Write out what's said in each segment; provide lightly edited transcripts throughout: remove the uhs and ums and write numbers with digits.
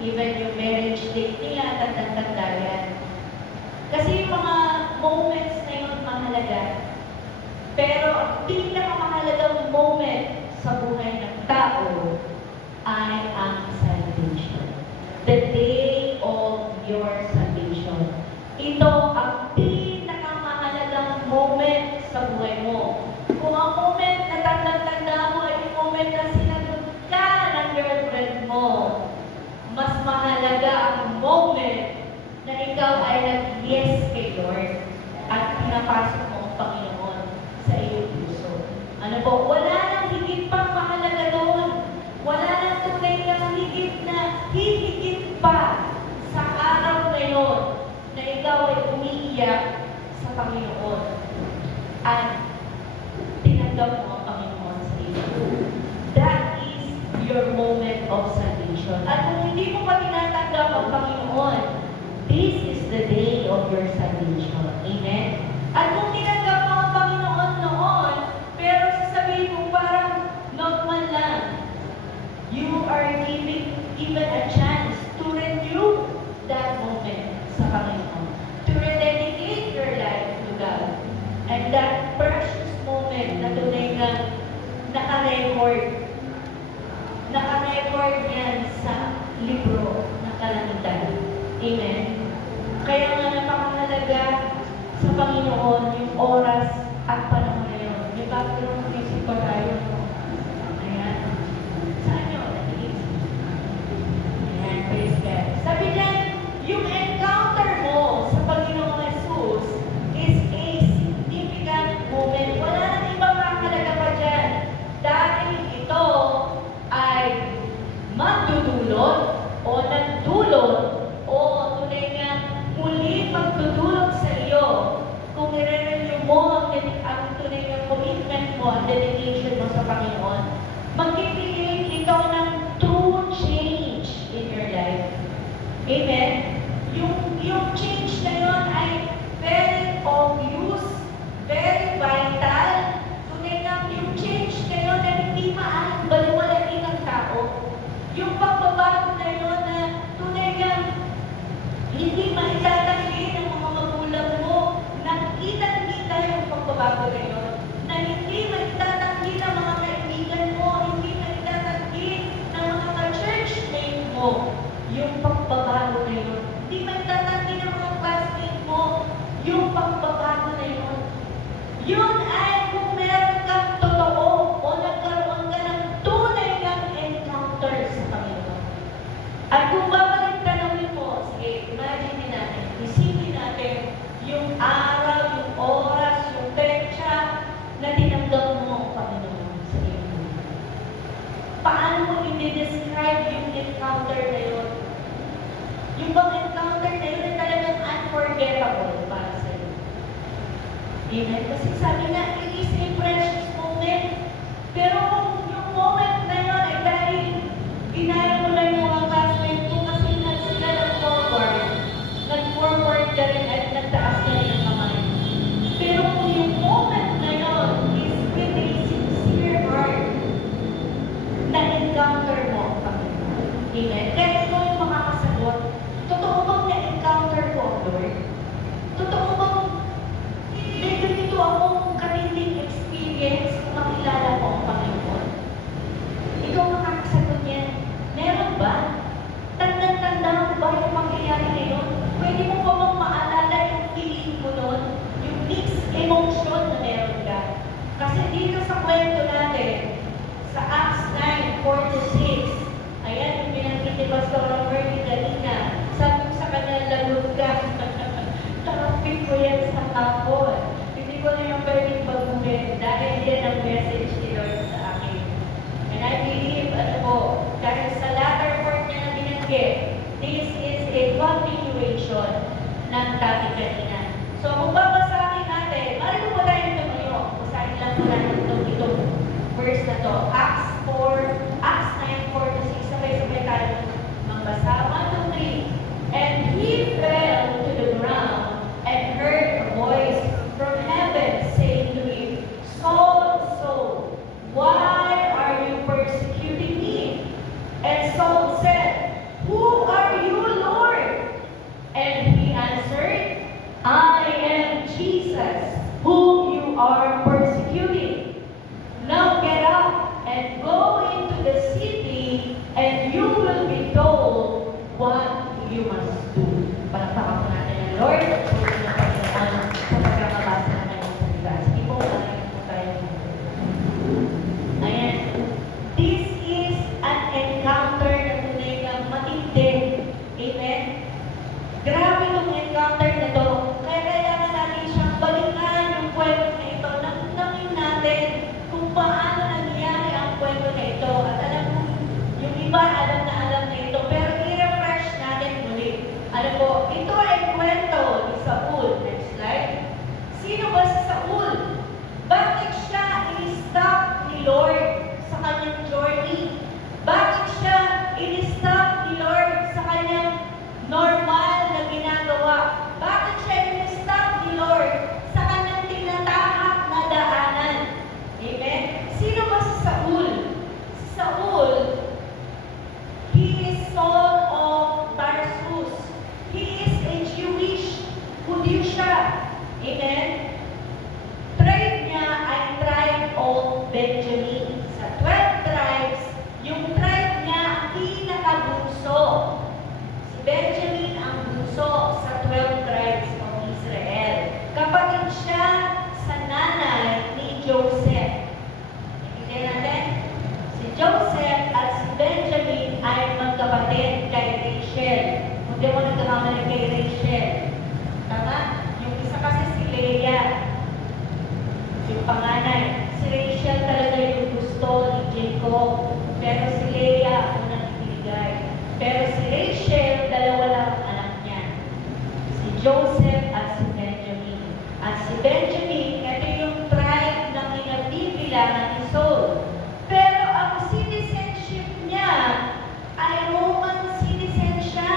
Even yung marriage date nila, tanda-tanda yan. Kasi yung mga moments na yun mahalaga. Pero ang pinakamahalagang moment sa buhay ng tao ay ang salvation. The day of your salvation. Ito ang pinakamahalagang moment sa buhay mo. Kung ang moment na tanda-tanda mo ay yung moment na sinagot ka ng girlfriend mo, mas mahalaga ang moment na ikaw ay nag-yes kay Lord at pinapasok mo ang Panginoon sa iyong puso. Ano po? Wala nang higit pang mahalaga doon. Wala nang tunay na hihigit pa sa araw na yun na ikaw ay umiiyak sa Panginoon at tinanggap mo ang Panginoon sa iyo. That is your moment of salvation. At kung hindi mo pa tinatanggap ang Panginoon, this is the day of your salvation. Amen? At kung tinanggap mo ang Panginoon noon, pero sasabihin mo parang normal lang, you are given a chance to renew that moment sa Panginoon. To rededicate your life to God. And that precious moment na tunay na naka-record yan sa libro ng kalangitan. Amen? Kaya nga napakahalaga sa Panginoon yung oras at panahon na yun. May background music pa tayo. Ayan. Saan yun? Ayan, praise God. Sabi dyan, yung encounter mo sa Panginoong Jesus is a significant moment. Wala nang ibang makakalaga pa dyan. Dahil ito ay magdudulot o nagdulot o tunay nga muli magdudulot sa iyo kung nire-renew mo ang tunay nga commitment mo, ang dedication mo sa Panginoon. Mag-create ito ng true change in your life. Amen? Yung change na yun ay very obvious, very vital. Tunay nga yung change na yun na hindi maaring baliwalain ng tao. Yung pagbabago na yun na tunay nga hindi maitatanggi ng mga magulang mo, nakita-kita yung pagbabago na yun, na hindi maitatanggi ng mga kaibigan mo, hindi maitatanggi ng mga ka-church mate mo, yung pagbabago na yun. Hindi maitatanggi ng mga classmate mo, yung pagbabago na yun. Yun ay kung meron kang totoo o nagkaroon ka ng tunay ng encounter sa Panginoon. At kung babalik tanongin mo, sige, imagine natin, isipin natin yung araw, yung oras, yung petsa na tinanggap mo ang Panginoon sa iyong buhay. Paano mo i-describe yung encounter na yun? Yung bang encounter na yun ay talagang unforgettable para sa iyo. Amen? Kasi sabi nga, it is a precious moment. Pero kung yung moment na yun ay dahil ginaya mo lang yung mga classmates mo kasi sila nag-forward ka rin at nagtaas ka rin ang kamay. Pero kung yung moment na yun is with a sincere heart na encounter mo ang Panginoon. Amen? Kaya ito yung makakasagot. Totoo bang na-encounter ko ang Lord? Totoo bang may ganito akong katinding experience kung makilala ko ang Panginoon? Ikaw makakasagot yan. Meron ba? Tanda-tanda mo ba yung mangyayari ngayon? Pwede mo pa bang maalala yung feeling mo noon? Yung mixed emotion na meron ka? Kasi dito sa kwento natin, sa Acts 9:4-6, ayan yung pinanggit ni Pastor Roberto kanina, sabi ko sa kanya, lagot ka. Tarapin ko yan sa hapon. Hindi ko na yung pwedeng baguhin dahil yan ang message ni Lord sa akin. And I believe, dahil sa latter part niya na binanggit, this is a continuation ng dati kanina. So, kung babasahin natin, marito po tayo tumayo. Basahin lang po natin itong verse na to. Acts 9:4-6, sabay-sabay tayo magbasa. 1, 2, 3. And he fell to the ground and heard a voice from heaven saying to him, Saul, Saul, why are you persecuting me? And Saul said, Who are you must do. Palakpakan po natin ang Lord at puri ng Panginoon sa pagkakabasa ng kanyang salita. Sige po, maraming po tayo. Ayan. This is an encounter na tunay ng matindi. Amen? Grabe yung encounter na to. Kaya kailangan natin siyang balikan yung kwento na ito. Namin natin kung paano nangyari ang kwento na ito. At alam mo, yung iba alam na ito. Pero i-refresh natin muli. Alam po, ito ay kwento ni Saul. Next slide. Sino ba si Saul? Bakit siya in-stop ni Lord sa kanyang journey? Bakit siya in-stop ni Lord sa kanyang normal na ginagawa? Bakit siya in-stop ni Lord sa kanyang tinatahak na daanan? Amen? Sino ba si Saul? Si Saul, he is Saul of Tarsus. He is a Jewish Hudyo siya. Amen? Tribe niya ay tribe of Benjamin. Sa 12 tribes, yung tribe niya ang pinakabunso. Si Benjamin ang bunso sa 12 tribes of Israel. Kapatid siya sa nanay ni Joseph. Naintindihan natin? Si Joseph at si Benjamin ay magkapatid kay Rachel. Hindi mo nagkakamali kay Rachel. Tama? Yung isa kasi si Leah. Yung panganay. Si Rachel talaga yung gusto ni Jacob. Pero si Leah ang unang ibigay. Pero si Rachel, dalawa lang ang anak niya. Si Joseph at si Benjamin. At si Benjamin, ito yung tribe na pinagbibilangan ni Saul. Pero ang citizenship niya ay Roman citizen siya.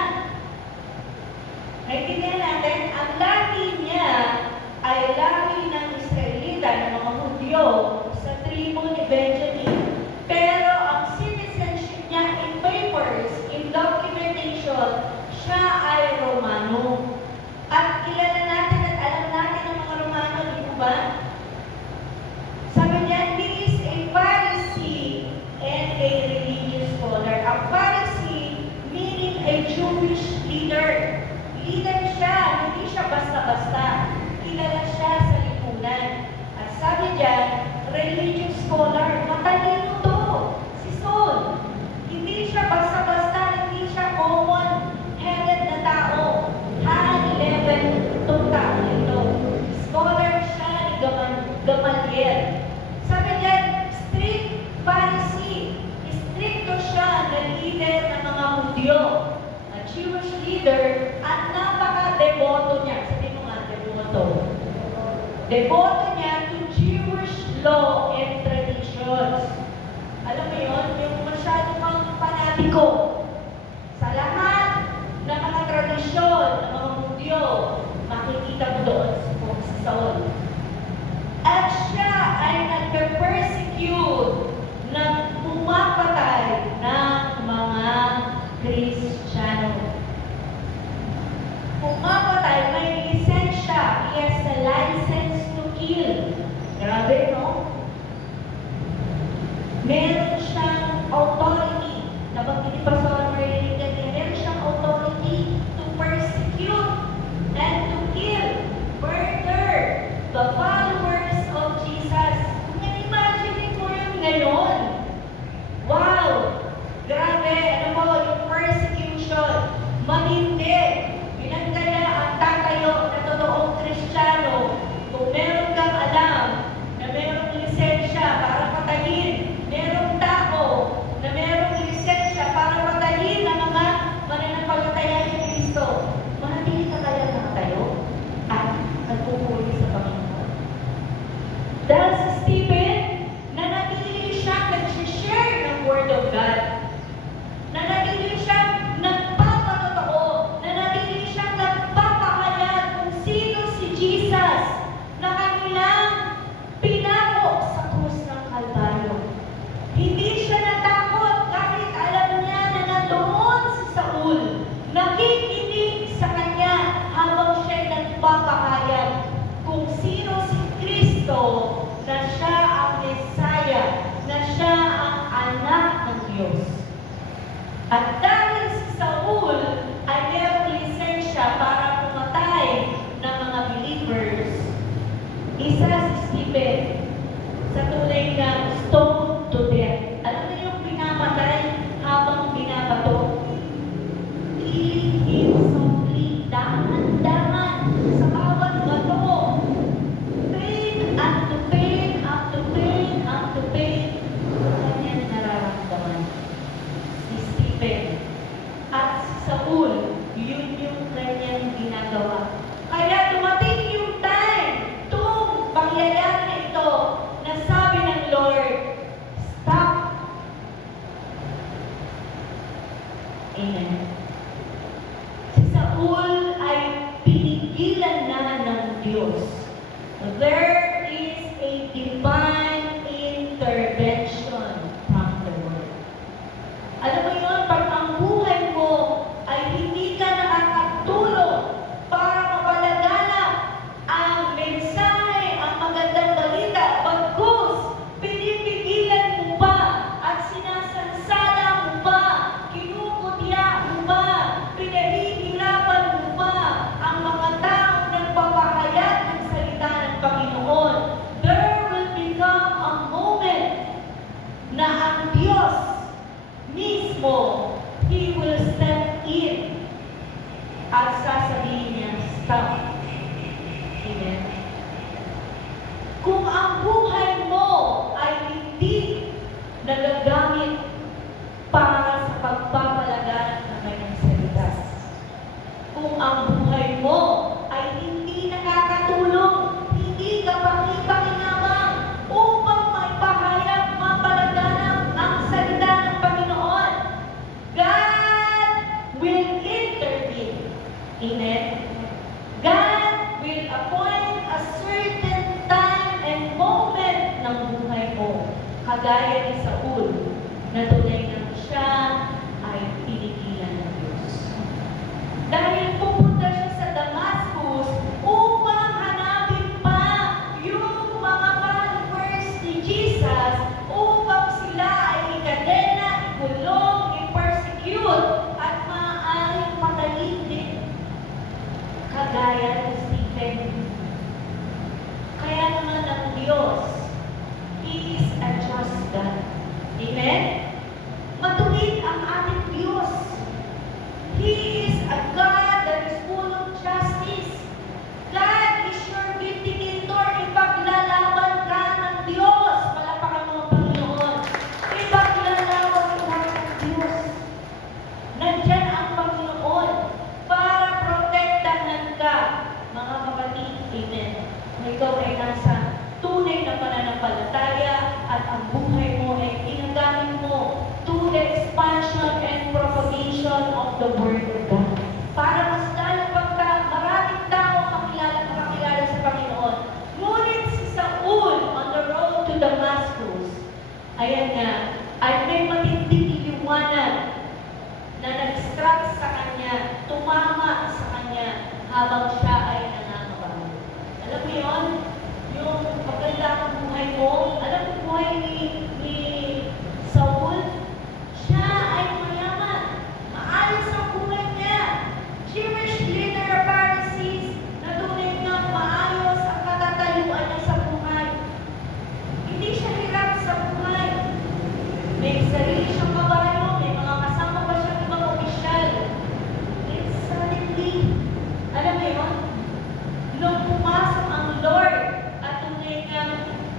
Naintindihan natin, ang lahi niya ay lahi ng Israelita, ng mga Hudyo, sa tribo ni Benjamin. Pero ang citizenship niya in papers, in documentation, siya ay Romano. At kilala natin at alam natin ang mga Romano, di ba ba? Sabi niya, he is a Pharisee and a religious scholar. A Pharisee meaning a Jewish leader. Leader siya, hindi siya basta-basta. Kilala siya sa lipunan. At sabi diyan, religious scholar, matalino to, si Saul. Hindi siya basta-basta, hindi siya common-headed na tao. High level itong tao nito. Scholar siya ni Gamaliel. Sabi diyan, strict Pharisee. Stricto siya na leader ng mga Hudyo. A Jewish leader at napaka-deboto niya. Sabi mo nga, deboto. Deboto niya to Jewish law and traditions. Alam mo yun, yung masyado pang panatiko. Sa lahat ng mga tradisyon ng mga Hudyo, makikita mo doon si Saul. At siya ay nagpe-persecute ng pumapatay ng mga Kristiyano. Pumapatay, may lisensya. He has a license to kill. Grabe, no? Meron siyang authority. Nabanggit ni Pastor Marlene kanina, meron siyang authority to persecute and to kill, murder the followers of Jesus. Kung imagine mo yun ngayon, wow! Grabe, ano mo, yung persecution, matindi. Pinagkaya ang tatayo na totoong Kristiyano, kung meron kang alam na merong lisensya para patayin, merong pinipigilan na ng Diyos. There is a divine intervention from the Word. Alam mo yun, pag ang buhay mo ay hindi ka nakakatulong para mapalaganap ang mensahe, ang magandang balita, bagkus, pinipigilan mo pa at sinasansala mo pa, kinukutya mo pa, pinahihirapan mo pa ang mga taong nagpapahayag ng salita ng Panginoon. There will become a moment na ang Diyos mismo, He will step in at sasabihin niya, stop. Amen. Kung ang buhay mo ay hindi nagagamit para sa pagpapalaganap ng kanyang salita, kung ang buhay mo ay hindi nakakatulong, hindi ka pakipakinabang upang maipahayag, mapalaganap ang salita ng Panginoon, God will intervene. Amen? God will appoint a certain time and moment ng buhay mo. Kagaya ni Saul, na tunay na siya ay pinigilan ng Diyos. Dahil pupunta siya sa Damascus upang hanapin pa yung mga followers ni Jesus upang sila ay ikadena, ikulong, i-persecute at maaaring patayin din. Kagaya ni Stephen. Kaya naman ang Diyos, He is a just God. Amen? Matuwid ang ating Diyos. He is a God that is full of justice. God is your vindicator. Ipaglalaban ka ng Diyos. Palapakan mo ang Panginoon. Ipaglalaban ka ng Diyos. Nandyan ang Panginoon para protektahan ka, mga kapatid. Amen. Kung ikaw ay nasa tunay na pananampalataya at ang buhay mo ay ginagamit mo to the expansion and propagation of the Word of God. Para mas lalo maraming tao makakilala sa Panginoon. Ngunit si Saul on the road to Damascus, ayan nga, ay may matinding liwanag na nag-struck sa kanya, tumama sa kanya habang siya ay nangangabahan. Alam mo yun? Yung maganda ang buhay mo, alam mo buhay ni Saul, siya ay mayaman. Maayos ang buhay niya. Jewish leader of Pharisees na tunay na maayos ang katatayuan niya sa buhay. Hindi siya hirap sa buhay. May sarili siyang kabayo, may mga kasama pa siyang ibang opisyal. And suddenly, alam mo yun? Nung pumasok ang Lord at tunay na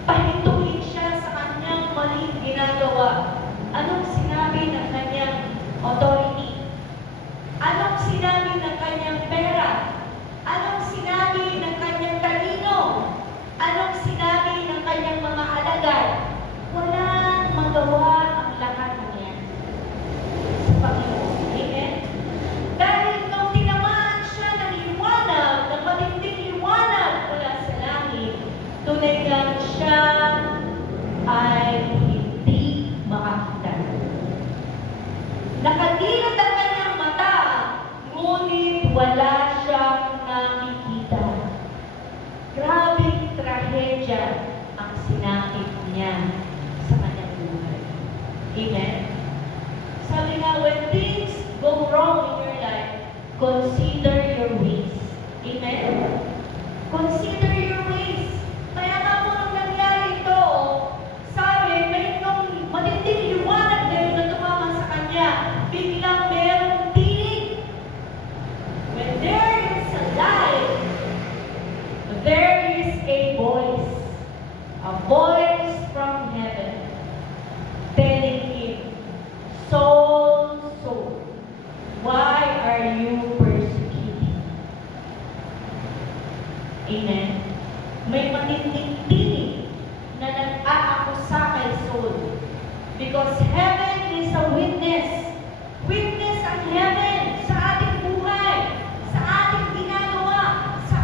pahintuin siya sa kanyang maling ginagawa, anong sinabi ng kanyang authority? Anong sinabi ng kanyang pera? Anong sinabi ng kanyang talino? Anong sinabi ng kanyang mga alagad? Walang magawa ang lahat ng yan sa Panginoon. Amen? Dahil nung tinamaan siya ng liwanag, ng matinding liwanag mula sa langit, tunay lang siya ay hindi makakita. Nakadilat ang kanyang mata, ngunit wala siyang nakikita. Grabing trahedya ang sinakit niya sa kanyang buhay. Amen? Sabi nga, when things go wrong in your life, consider your ways. Amen? Consider your ways. Kaya nga po nung nangyari ito, sabi, may nung matinding liwanag na yun na tumama sa kanya, biglang merong tinig. When there is a light, there is a voice from heaven, telling him, Saul, Saul, why are you persecuting? Amen. May matinding tinig na nag-aakusa kay Saul. Because heaven is a witness. Witness ang heaven sa ating buhay, sa ating ginagawa, sa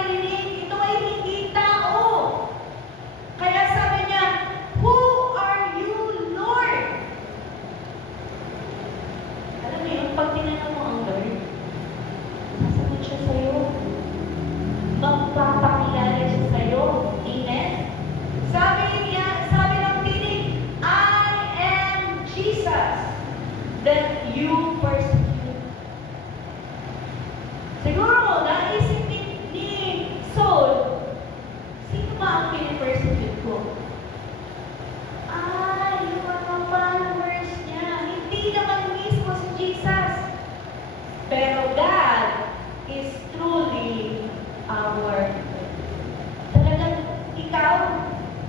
naririnig, ito ay hindi tao. Kaya sabi niya, "Who are you, Lord?" Alam mo yun, pag tinanong mo ang Lord, sasagot siya sa'yo. Magpapakilala siya sa'yo. Amen? Sabi ng tinig, "I am Jesus that you persecute." Siguro, naisip ni Saul, sino ba ang pinipersecute ko? Yung mga followers niya. Hindi naman mismo si Jesus. Pero God is truly our talagang ikaw,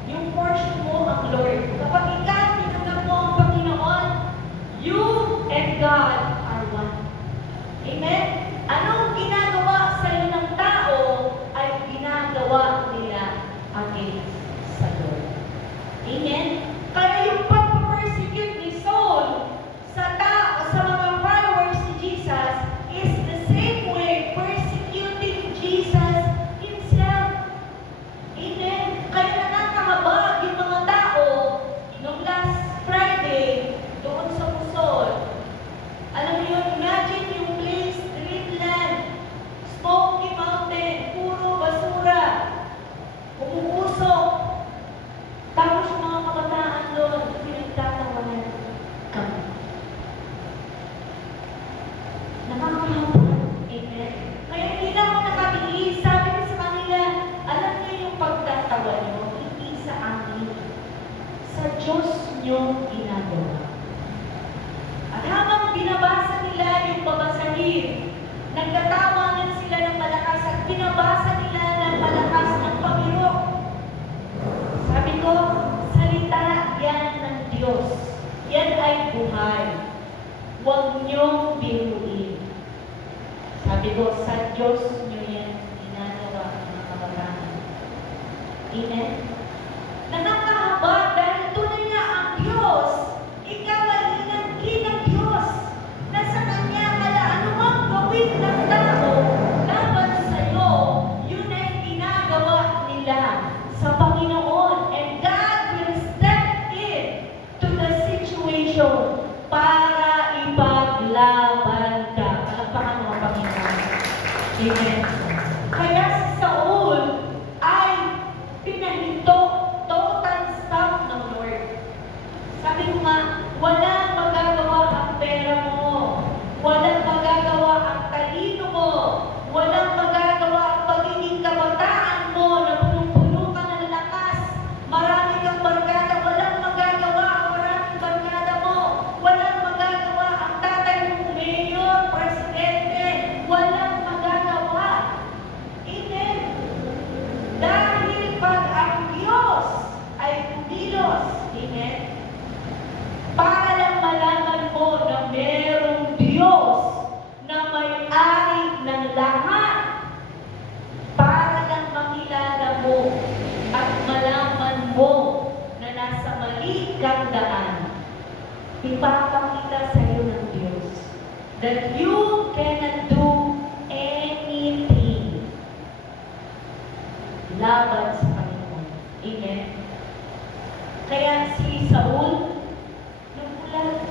yung portion mo ang Lord. Kapag ikaw tinanggap mo ang Panginoon, you and God are one. Amen? Anong ginagawa sa iyo ng tao ay ginagawa nila against sa Lord. Amen? Kaya yung pag-persecute ni Saul sa tao, sa mga followers ni Jesus is the same way persecuting Jesus himself. Amen? Kaya nakakahabag yung mga tao nung last Friday doon sa Pusol. Alam niyo, imagine yung place, Dreamland, Smoky Mountain, puro basura, umuusok. Tapos yung mga kabataan doon, pinagtatawanan kami. Nakakahabag. Amen? Kaya hindi na ako nakatiis. Sabi ko sa kanila, alam niyo yung pagtatawa niyo, hindi sa amin. Sa Diyos niyo ginagawa. At habang binabasa nila yung babasahin, nagtatawanan sila ng malakas at binabasa nila ng malakas ng pabiro. Sabi ko, salita yan ng Diyos. Yan ay buhay. Huwag niyong biruin. Sabi ko, sa Diyos niyo yan ginagawa ng kabataan. Amen? Nakakahabag dahil tunay na ang Diyos, ikaw ay inangkin ng Diyos na sa Kanya kaya anumang gawin ng tao laban sa iyo, yun ay ginagawa nila sa Panginoon. And God will step in to the situation para ipaglaban ka. Palakpakan mo ang Panginoon. Amen. Kaya si Saul ay pinahinto, total stop ng Lord. Sabi ko nga, walang magagawa ang pera mo. Walang magagawa ang talino mo. Walang magagawa ang pagiging kabataan mo na punong-puno ka ng lakas. Marami kang barkada. Walang magagawa ang maraming barkada mo. Walang magagawa ang tatay mo, mayor, presidente. Walang magagawa. Amen. Dahil pag ang Diyos ay kumilos, amen, para lang malaman mo na merong Diyos na may-ari ng lahat, para lang makilala mo at malaman mo na nasa mali kang daan, ipapakita sa iyo ng Diyos that you cannot do anything laban sa Panginoon. Amen? Kaya si Saul, nagulat.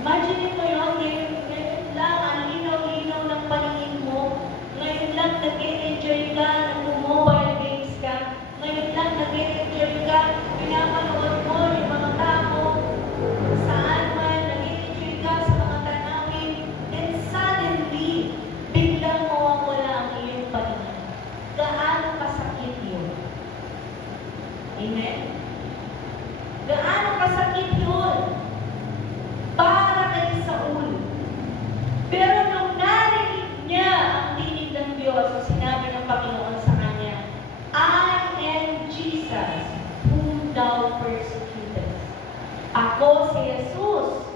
Imagine mo yun, ngayon lang, ang linaw-linaw ng paningin mo. Ngayon lang, nag-e-enjoy ka, nag-mobile games ka. Ngayon lang, nag-e-enjoy ka, pinapanood mo yung mga tao. Saan man, nag-e-enjoy ka sa mga tanawin. And suddenly, biglang mawawala ang iyong paningin. Gaano kasakit yun? Amen? Gaano kasakit yun? Para kay Saul. Pero nung narinig niya ang tinig ng Diyos, sinabi ng Panginoon sa kanya, I am Jesus, whom thou persecutest. Ako si Jesus,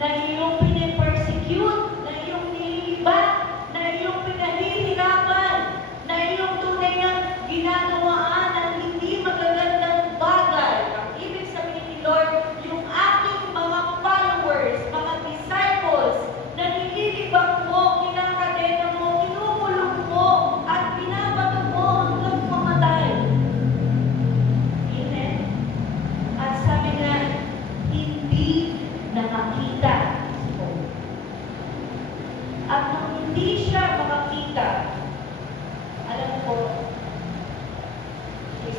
na iyong pinipersecute, na iyong nilibat, na iyong pinahihirapan, na iyong tunay na ginagawaan ng hindi magagandang bagay. Ang ibig sabihin ni Lord, yung aking mga followers, mga disciples, na nililibang mo, kinakadena mo, kinukulong mo,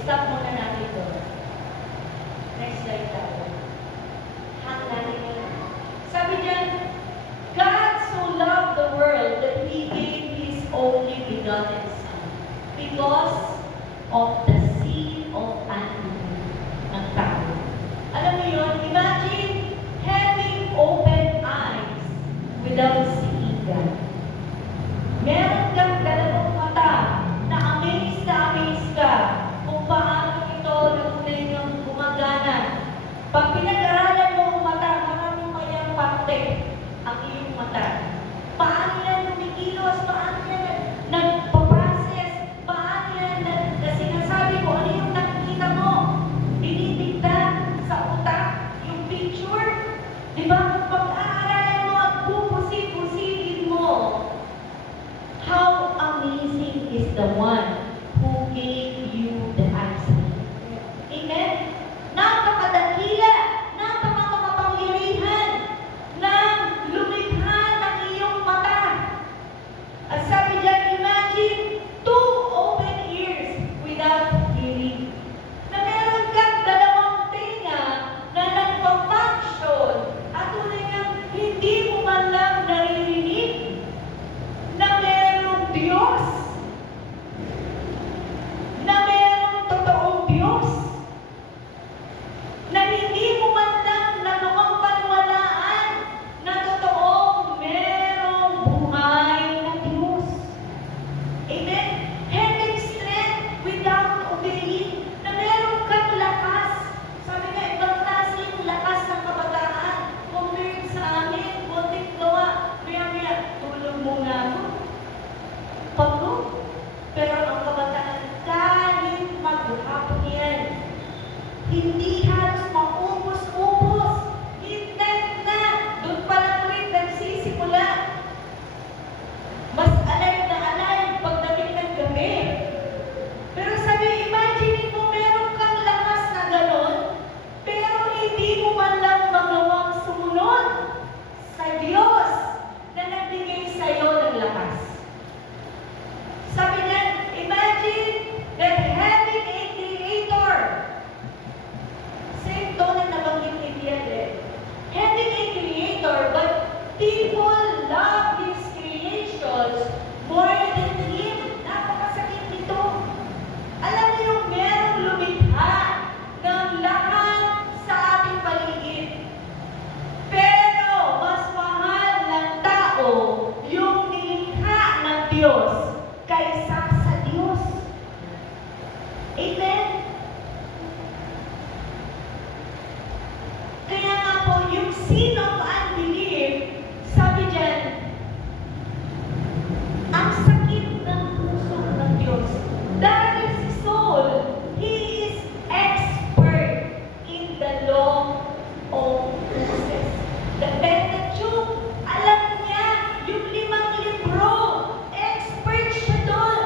stop muna natin ito. Next slide tayo. Hang natin yan. Sabi diyan, God so loved the world that He gave His only begotten Son because of the sin of unbelief ng tao. Alam mo yun, imagine having open eyes without seeing God. Meron kang dalawang mata na amaze ka kung paano ito natunay ng gumagana. Pag pinag-aralan mo ang mata, maraming mayang parte ang iyong mata. Paano yan kumikilos? Paano yan nagpaprocess? Paano yan na sinasabi ko? Ano yung nakikita mo? Binibigta sa utak yung picture? Di ba? Kung pag-aaralan mo at pupusin-pusilin mo, how amazing is the one who gave you the eyesight. Amen? Napakadakila, napakakapangyarihan ng lumikha ng iyong mata. At sabi diyan, imagine two open ears without hearing. Na meron kang dalawang tenga na nagpa-function at tunay ngang hindi mo man lang naririnig na merong Diyos, na merong totoong Diyos, na hindi mo man lang nagawang paniwalaan na totoong merong buhay na Diyos. Amen? Having strength without obeying, na meron kang lakas. Sabi nga, ibang klase yung lakas ng kabataan compared sa amin, konting gawa, maya-maya, tulog muna ako. Pagod. Pero ang kabataan, kahit maghapon yan, hindi halos maubos-ubos. Midnight na. Doon pa lang rin nagsisimula. Mas alive na alive pagdating ng gabi. Pero sabi, imagine mo meron kang lakas na ganon, pero hindi mo man lang magawang sumunod sa Diyos na nagbigay sa iyo ng lakas. Sabi niya, imagine that having a creator. Same to na nabanggit ni Tiadet. Having a creator, but people love his creations more than him. Napakasakit nito. Alam niyo yung merong lumikha ng lahat sa ating paligid. Pero mas mahal ng tao yung nilikha ng Diyos kaysa sa Diyos. Amen? Kaya nga po, yung sin of unbelief, sabi dyan, ang sakit ng puso ng Diyos. Dahil si Saul, he is expert in the law of Moses. The Pentateuch, alam niya yung 5 libro. Expert siya doon.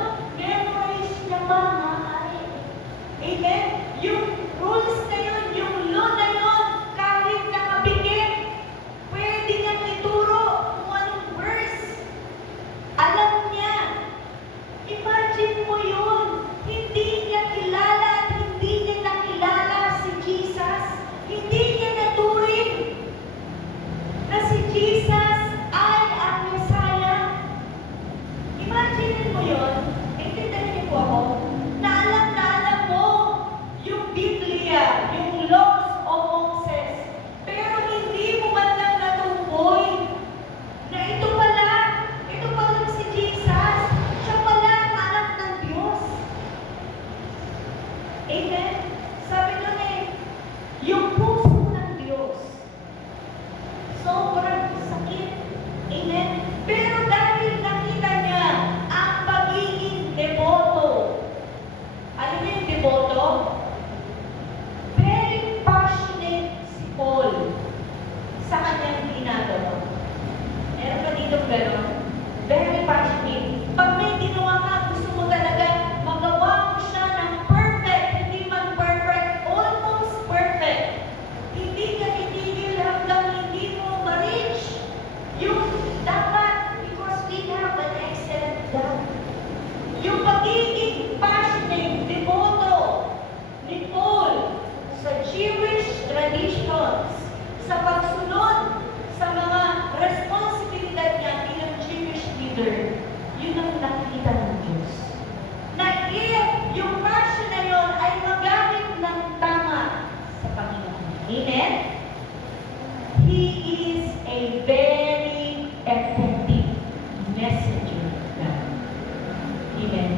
Amen.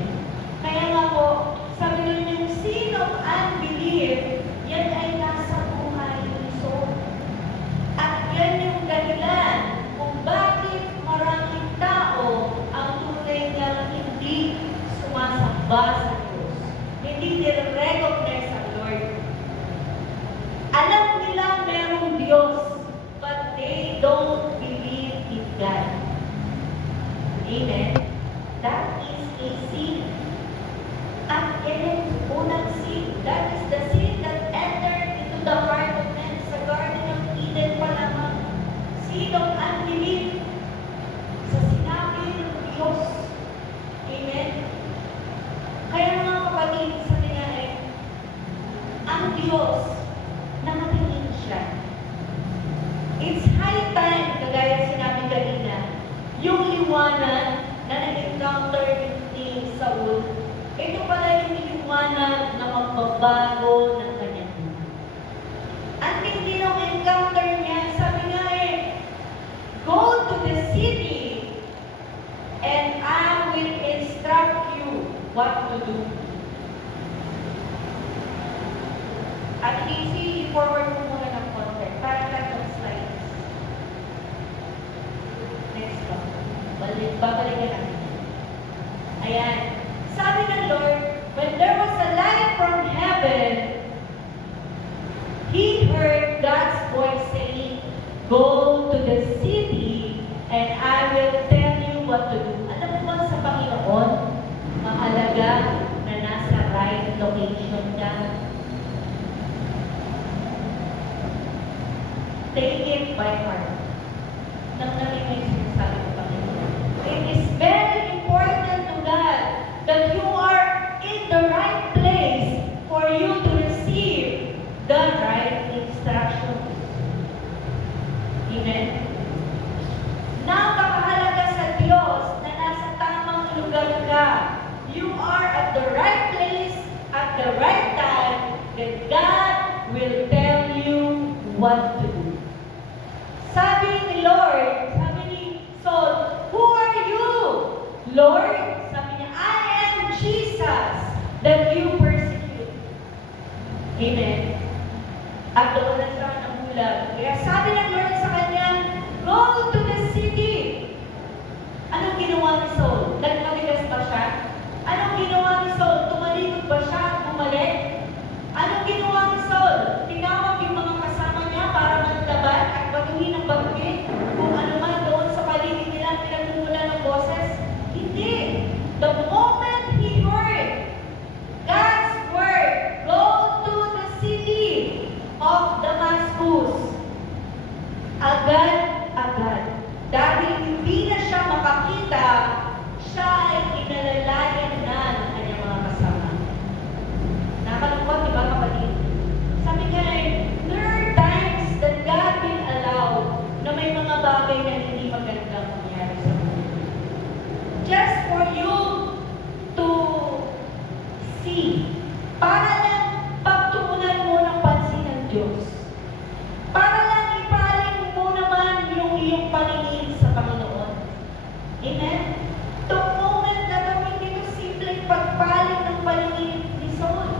Kaya nga po, sabi nun yung sin of unbelief, yan ay nasa buhay ni Saul. At yan yung dahilan kung bakit maraming tao ang tunay nilang hindi sumasamba sa Diyos. Hindi nire-recognize ang Lord. Alam nila merong Diyos, but they don't believe in God. Amen? That is a sin. At yan yung unang sin. That is the sin that entered into the heart of man sa Garden of Eden pa lamang. Sin of unbelief sa sinabi ng Diyos. Amen? Kaya mga kapatid, sabi nga ang Diyos, nakatingin siya. It's high time, kagaya sinabi kanina, yung liwanag na nag-encounter ni Saul, ito pala yung liwanag na magbabago ng kanyang buhay. At hindi nung encounter niya, sabi nga go to the city and I will instruct you what to do. At i-forward mo muna ng konti para tatlong slides. Next one. Babalikan natin. Ayan. Sabi ng Lord, when there was a light from heaven, He heard God's voice saying, go to the city and I will tell you what to do. Alam mo ba sa Panginoon, mahalaga na nasa right location ka. Take it by heart. Nang narinig yung sinasabi ng Panginoon. It is very important to God that you are in the right place for you to receive the right instructions. Amen? Napakahalaga sa Diyos na nasa tamang lugar ka. You are at the right place at the right time that God will tell you what to do. Sabi ni Lord, sabi ni Saul, who are you, Lord? Sabi niya, I am Jesus that you persecute. Amen. At doon na siya nagulag. Kaya sabi ng Lord sa kanya, go to the city. Anong ginawa ni Saul? Nagmatigas ba siya? Anong ginawa ni Saul? Tumalikod ba siya at bumalik? Anong ginawa ni Saul? Tinawag yung mga kasama niya para maglaban at batuhin ang bagay kung ano man doon sa paligid nila pinagmumulan ng boses? Hindi. The moment he heard God's word, go to the city of Damascus. Agad-agad. Dahil hindi na siya makakita, siya ay inalalayan na ng kanyang mga kasama. Nakalungkot, di ba kapatid? Sabi niya there are times that God will allow na may mga bagay na hindi magandang mangyari sa mundo. Just for you to see. Para lang pagtuunan mo ng pansin ng Diyos. Para lang ipaling mo naman yung iyong paningin sa Panginoon. Amen? The moment na ito, hindi ito simpleng pagpaling ng paningin ni Saul.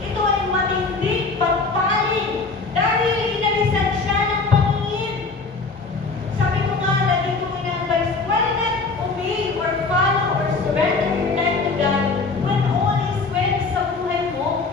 Ito ay matinding pagpaling dahil inalisan siya ng paningin. Sabi ko nga, lagi ko ina-advise, why not obey or follow or surrender your life to God when all is well sa buhay mo?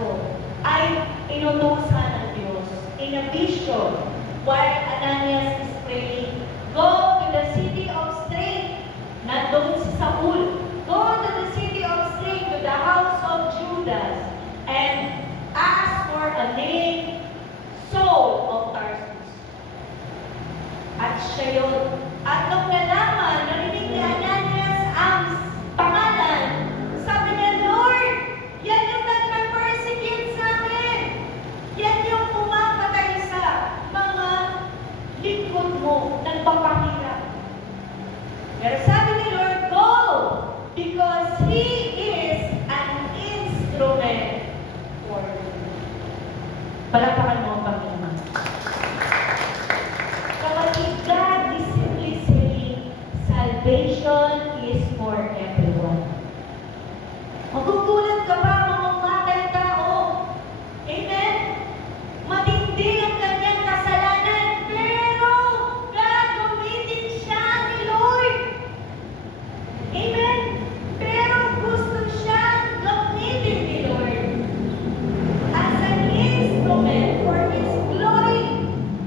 Damasco ay inutusan ng Diyos in a vision while Ananias is praying. Go to the city of strength. Nandun si Saul. Go to the city of strength, to the house of Judas, and ask for a name, Saul of Tarsus. At siya yun. At nung nalaman, narinig ni Ananias ang pangalan, sabi niya, Lord, yan yung nagpa-persecute sa amin. Yan yung pumapatay sa mga lingkod mo, nagpapahirap. Pero sabi ni Lord, go, because He is an instrument for you. Palapakan mo ang Panginoon. Kapatid, God is simply saying, salvation is for everyone. Magugulat ka ba mamamatay tao? Amen? Matindi ang kanyang kasalanan, pero gagamitin siya ni Lord. Amen? Pero gusto siyang gamitin ni Lord as an instrument for His glory.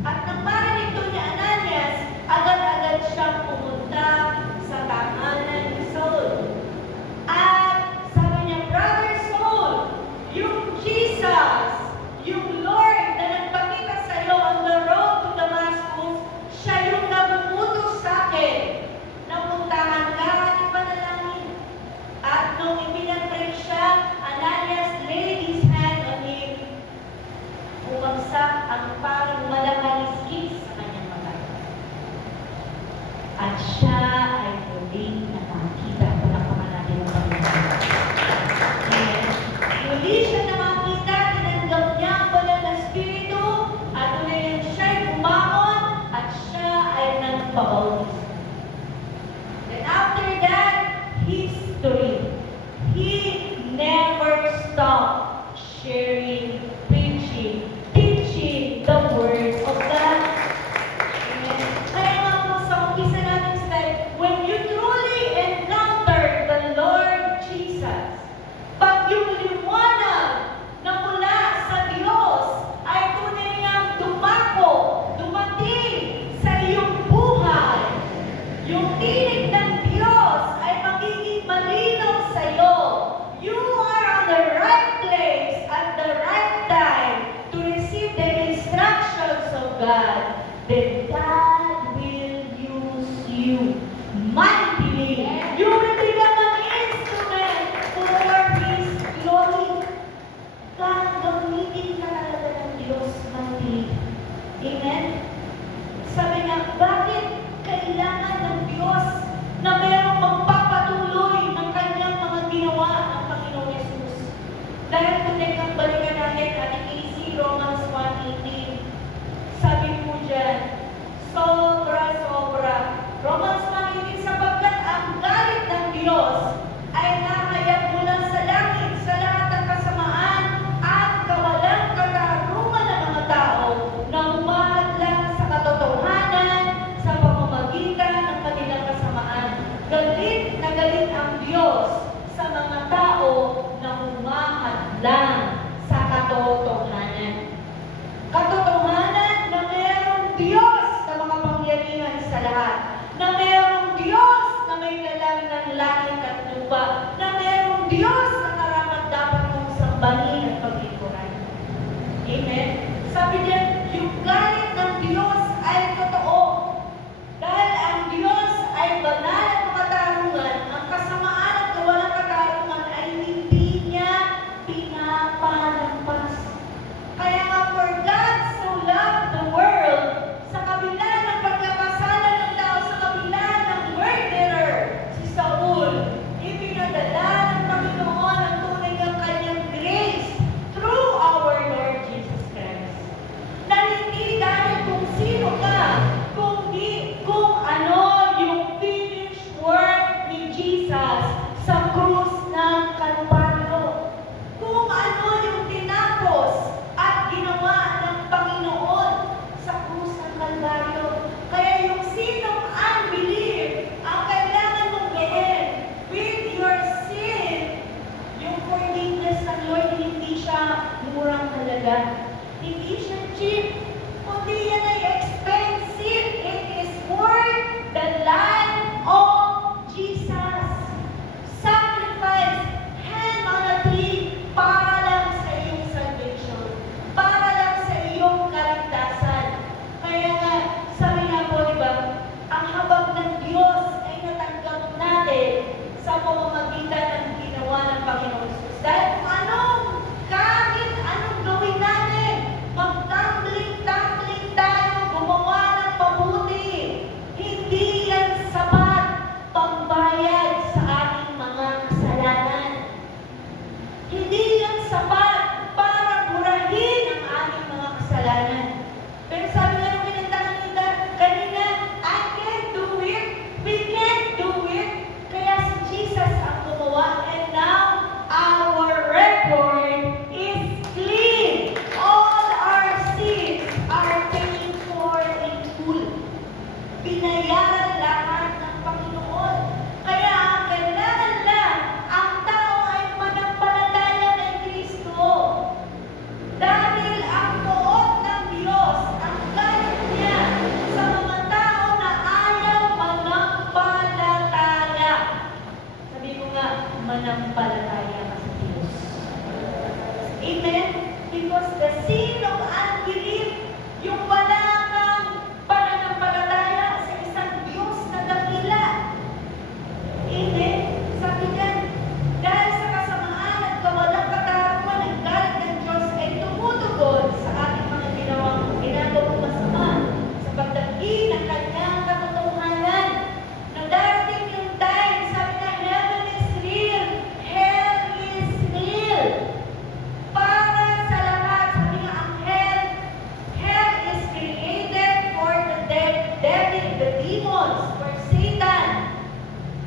At nang marinig ito ni Ananias, agad-agad siyang pumunta sa tahanan ni Saul. At sabi niya, Brother Saul, yung Jesus, yung Lord na nagpakita sa iyo on the road to Damascus, siya yung nabubutos sa akin. Napuntahan ka at ipanalangin. At nung ipinag-pray siya, Ananias laid his hand on him. Bumagsak ang parang malakaliskis sa kanyang mata. At siya ay muling nakakita. Palakpakan natin ang Panginoon. Amen. Muli siya nakakita, tinanggap niya ang banal na Espiritu, at ulit siya'y bumangon, at siya ay nagpabautismo. Then after that, history. He never stopped sharing, preaching, teaching the Word of God. Amen. Kaya nga po sa umpisa natin slide, when you truly encounter the Lord Jesus, pag yung liwanag na mula sa Diyos ay tunay niyang dumako, dumating sa iyong buhay, yung tinig ng Diyos ay magiging malinaw sa iyo. You are on the right place at the right siya. Hindi siya cheap. Kundi yan ay expensive. It is worth the life of Jesus. Sacrifice, hang on a tree para lang sa iyong salvation. Para lang sa iyong kaligtasan. Kaya nga, sabi nga po, di ba, ang habag ng Diyos ay natanggap natin sa pamamagitan ng ginawa ng Panginoon Jesus. Dahil kahit anong gawin natin, mag-tumbling tayo, gumawa ng mabuti. Hindi yan sapat pambayad sa ating mga kasalanan. Hindi yan sapat para burahin ang ating mga kasalanan. Pero sabi nga nung kinantahan kanina, I can't do it, we can't do it. Kaya si Jesus ang gumawa, and now our record is clean. All our sins are paid for in full. Binayaran lahat ng Panginoon. Kaya ang kailangan lang, ang tao ay manampalataya kay Kristo. Dahil ang poot ng Diyos, ang galit niya sa mga tao na ayaw manampalataya. Sabi ko nga, manampalataya ka sa Diyos. Amen? Because the sin of unbelief, yung wala kang pananampalataya sa isang Diyos na dakila. Amen? Sabi niyan, dahil sa kasamaan at kawalang katarungan ng galit ng Diyos ay tumutugon sa ating mga ginagawang masama sa pagdagdi ng kanyang katotohanan. Na darating yung time, sabi na, heaven is real, hell is real. Para sa lahat, sabi nga, ang hell is created for the devil, the demons, for Satan.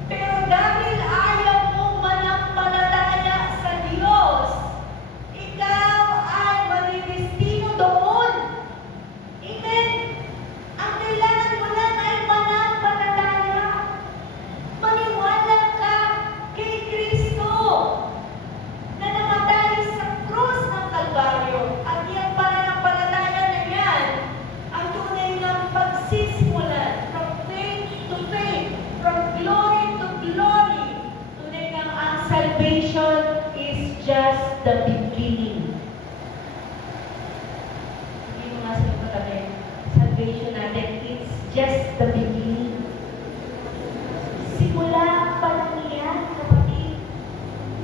Pero dahil ayaw mong manampalataya sa Diyos, ikaw ay manidestino doon. Amen? Ang kailangan mo lang ay manampalataya. Maniwala ka kay Kristo na namatay sa krus ng Kalbaryo. At yung pananampalataya na yan, ang tunay ng pagsisimulan, from faith to faith, from glory to glory. Tunay ng ang salvation is just the beginning. Hindi mo nga sila katabi. Salvation natin, it's just the beginning. Simula pa lang yan, kapatid.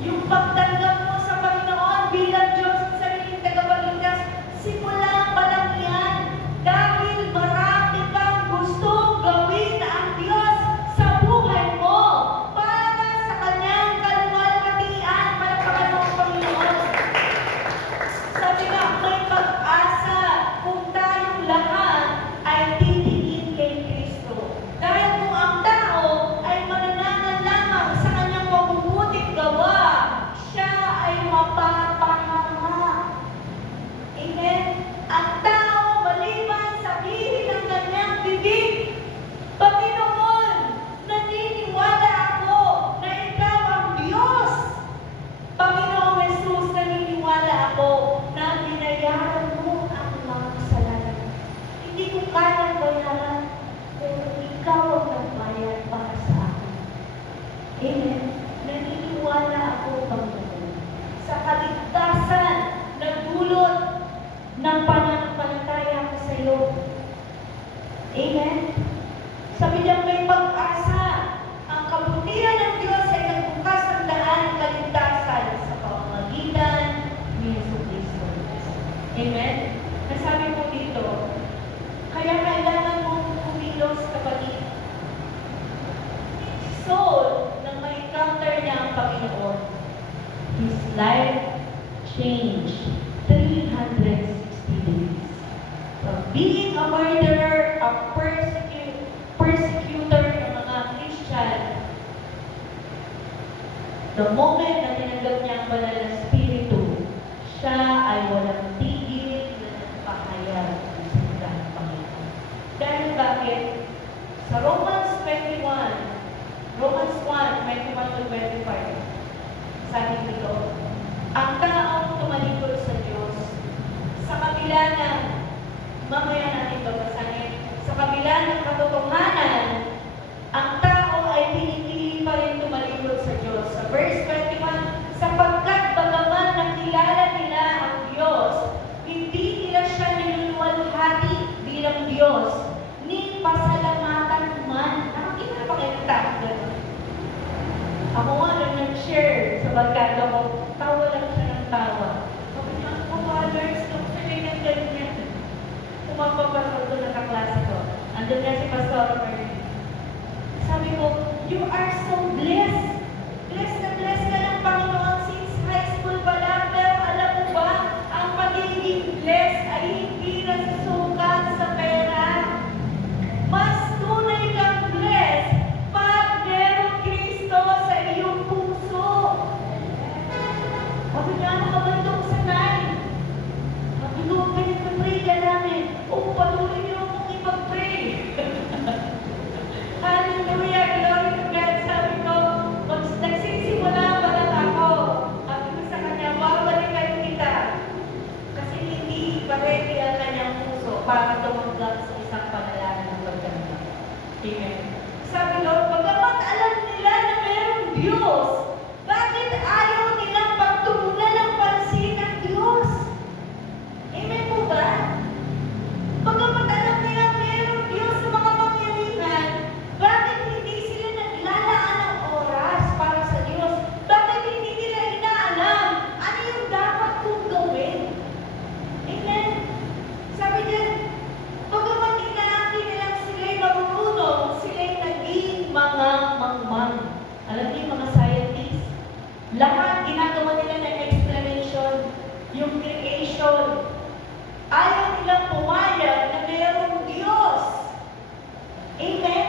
Yung pagtanggap mo sa Panginoon bilang Diyos at sariling tagapagligtas, simula pa lang yan. Dahil marami pang gustong gawin ang Diyos sa buhay mo para sa kanyang kaluwalhatian. Palakpakan mo ang Panginoon. Sabi nga, may pag-asa kung tayong lahat ay titingin kay Kristo. Dahil kung ang tao ay mananangan lamang sa kanyang mabubuting gawa, siya ay mapapahama. Amen? Ang tao maliban sabihin ng kanyang bibig, Panginoon, naniniwala ako na ikaw ang Diyos. Panginoong Jesus, naniniwala ako na binayaran mo ang mga kasalanan. Hindi ko kayang bayaran, pero ikaw ang nagbayad para sa akin. Amen. Naniniwala ako, Panginoon, sa kaligtasan na dulot ng pananampalataya ko sa iyo. Amen. Sabi niya, may pag-asa. Ang kabutihan ng Diyos ay nagbukas ng daan ng kaligtasan sa pamamagitan ni Jesucristo. Amen. Nasabi po dito, kaya kailangan mong kumilos, kapatid. Soul, nang may encounter niya ang Panginoon, his life changed 360 degrees. From being a murderer, a persecutor ng mga Christian, the moment na tinanggap niya ang banal na Espiritu, siya ay walang tigil na nagpahayag ng salita ng Panginoon. Dahil bakit? Sa Romans 1, 21-25, sabi dito, ang taong tumalikod sa Diyos, barkada ko, tawa lang siya ng tawa. Sabi niya, ako fathers, kung sa ganyan ganyan. Pumapapasok doon ng kaklase ko. Andun niya si Pastor Marlene. Sabi ko, you are so blessed. Blessed na blessed ka ng Panginoon since high school pa lang. Pero alam mo ba, ang pagiging blessed ay hindi nasusukat sa pera. Mas tunay kang blessed pag merong Kristo sa iyong puso. Sabi niya, makabantong sanay. Sabi ko, pinag-pray ka namin. O, patuloy niyo akong ipag-pray. Hallelujah, glory to God. Sabi ko, nagsisimula pa lang ako. Sabi ko sa kanya, babalikan kita. Kasi hindi pa ready ang kanyang puso para tumanggap sa isang panalangin ng pagkanta. Amen. Sabi ko, bagamat alam nila na mayroong Diyos, bakit ayaw nilang pagtuunan ng pansin ng Diyos? Amen po ba? Bagamat alam nila mayroong Diyos sa mga pangyarihan, bakit hindi sila naglalaan ng oras para sa Diyos? Bakit hindi nila inaalam ano yung dapat kong gawin? Amen? Sabi niya, bagamat inaaki nilang sila'y marunong, sila'y naging mga mangmang. Alam niyo yung mga scientists? Lahat ginagawa nila ng explanation, yung creation. Ayaw nilang pumayag na mayroong Diyos. Amen?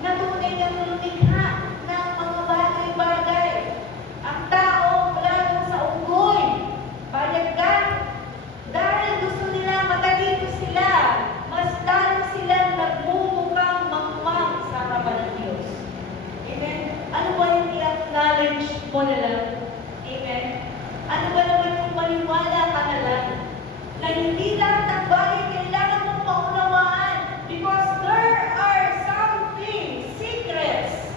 Na tunay niyang lumikha ng mga bagay-bagay. Ang tao mula sa unggoy. Payag ka. Dahil gusto nila matalino sila, mas lalo silang nagmumukhang mangmang sa harapan ng Diyos. Amen? Ano ba yung i-acknowledge mo na lang? Amen? Ano ba naman yung maniwala ka na lang? Na hindi lahat ng bagay kailangan mong maunawaan because there are some things, secrets,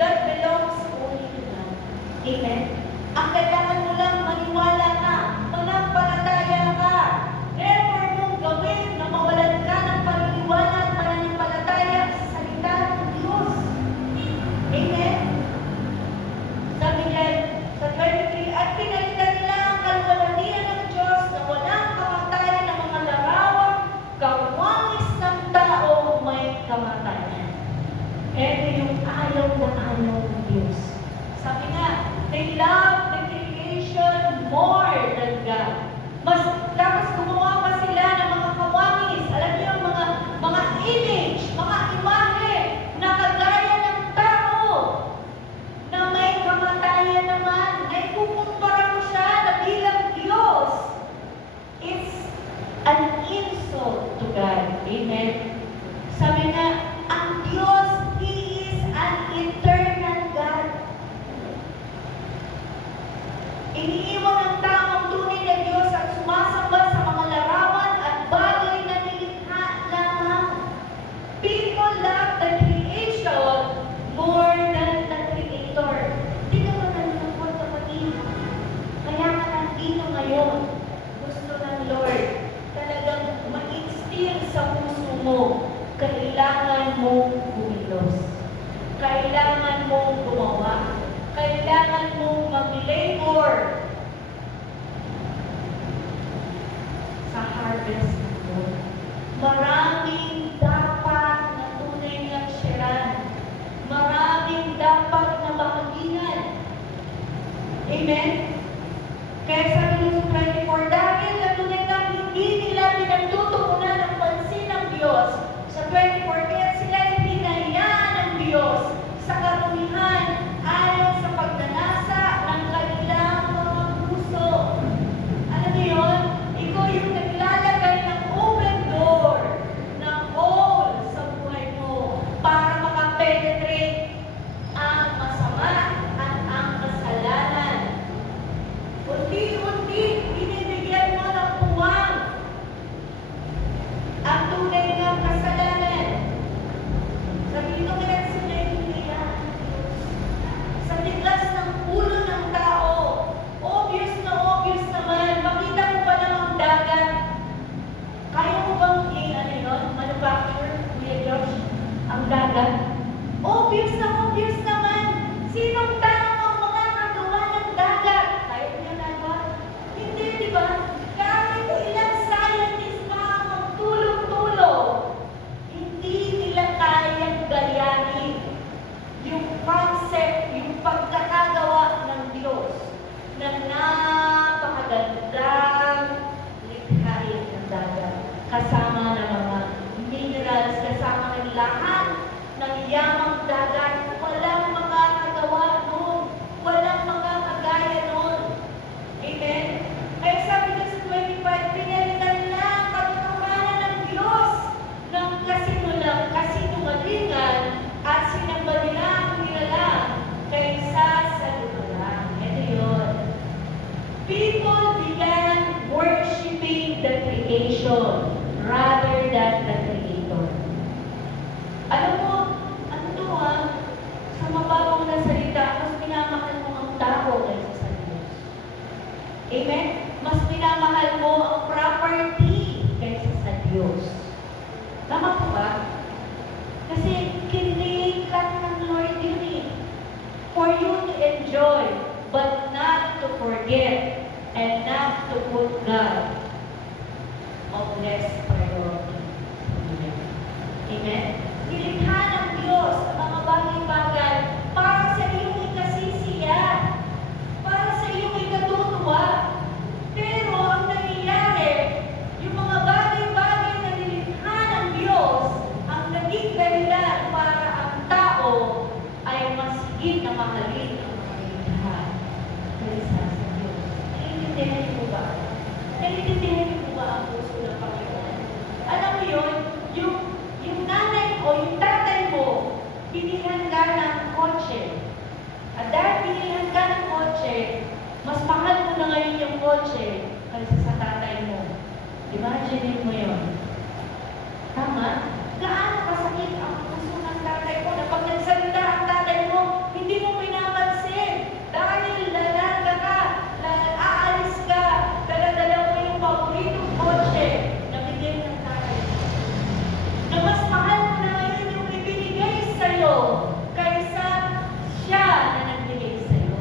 that belongs only to God. Amen? Ang kailangan mo lang maniwala ka, manampalataya ka. Never mong gawin na mawalan ka ng paniniwala at pananampalataya sa salita ng Diyos. Amen? Sabi niya sa 23, at pinalitan nila ang kalwalhatian ng Diyos na walang kamatayan ng mga larawang kawangis ng tao may kamatayan. Ito yung ayaw na ayaw ng Diyos. Sabi nga, they love the creation more than God. Mas tapos gumawa pa sila ng mga kawangis. Alam niyo yung mga image, mga imahe na kagaya ng tao na may kamatayan naman. Na ikukumpara mo siya na bilang Diyos. It's an insult to God. Amen? Sabi nga, ang Diyos, He is an eternal God. Iniiwan ng tao ang tunay na Diyos at sumasamba sa mga larawan at bagay na nilikha lamang. People love the creation more than the Creator. Tingnan mo na lingkod, kapatid. Kaya ka nandito ngayon. Gusto ng Lord talagang ma-instill sa puso mo. Kailangan mong kumilos. Kailangan mong gumawa. Kailangan mong mag-labor sa harvest mo. Maraming dapat na tunay niyang sharean. Maraming dapat na bahaginan. Amen? Kaya sabi niyo sa 24, dahil na tunay na hindi nila pinagtutuunan ng pansin ng Diyos. Sa 24, kaya sila hinayaan ng Diyos sa karumihan ayon sa pagnanasa ng kanilang mga puso. Alam niyo yun? Ikaw yung naglalagay ng open door, ng hole sa buhay mo para makapenetrate ang masama at ang kasalanan. Unti-unti, binibigyan than the Creator. Alam mo, ano to sa mababaw na salita, mas minamahal mo ang tao kaysa sa Diyos. Amen? Mas minamahal mo ang property kaysa sa Diyos. Tama po ba? Kasi kinilate lang ng Lord yun for you to enjoy, but not to forget, and not to put God of less priority. Amen? Nilikha ng Diyos ang mga bagay-bagay para sa iyong ikasisiya, para sa iyong ikatutuwa. Pero ang nangyayari, yung mga bagay-bagay na nilikha ng Diyos, ang naging dahilan para ang tao ay mas higit na mahalin ang mga nilikha kaysa sa Diyos. Naiintindihan niyo po ba? Naiintindihan niyo po ba ang puso ng Panginoon? Alam mo yun, yung nanay o yung tatay mo, binilhan ka ng kotse. At dahil binilhan ka ng kotse, mas mahal mo na ngayon yung kotse kaysa sa tatay mo. Imagine mo yun. Tama? Gaano kasakit ang puso ng tatay mo na pag nagsalita ang tatay mo, hindi mo pinapansin dahil lalaga ka, aalis ka, daladala mo yung paboritong kotse na bigay ng tatay mo. Na mas mahal mo na ngayon yung ibinigay sa'yo kaysa siya na nagbigay sa'yo.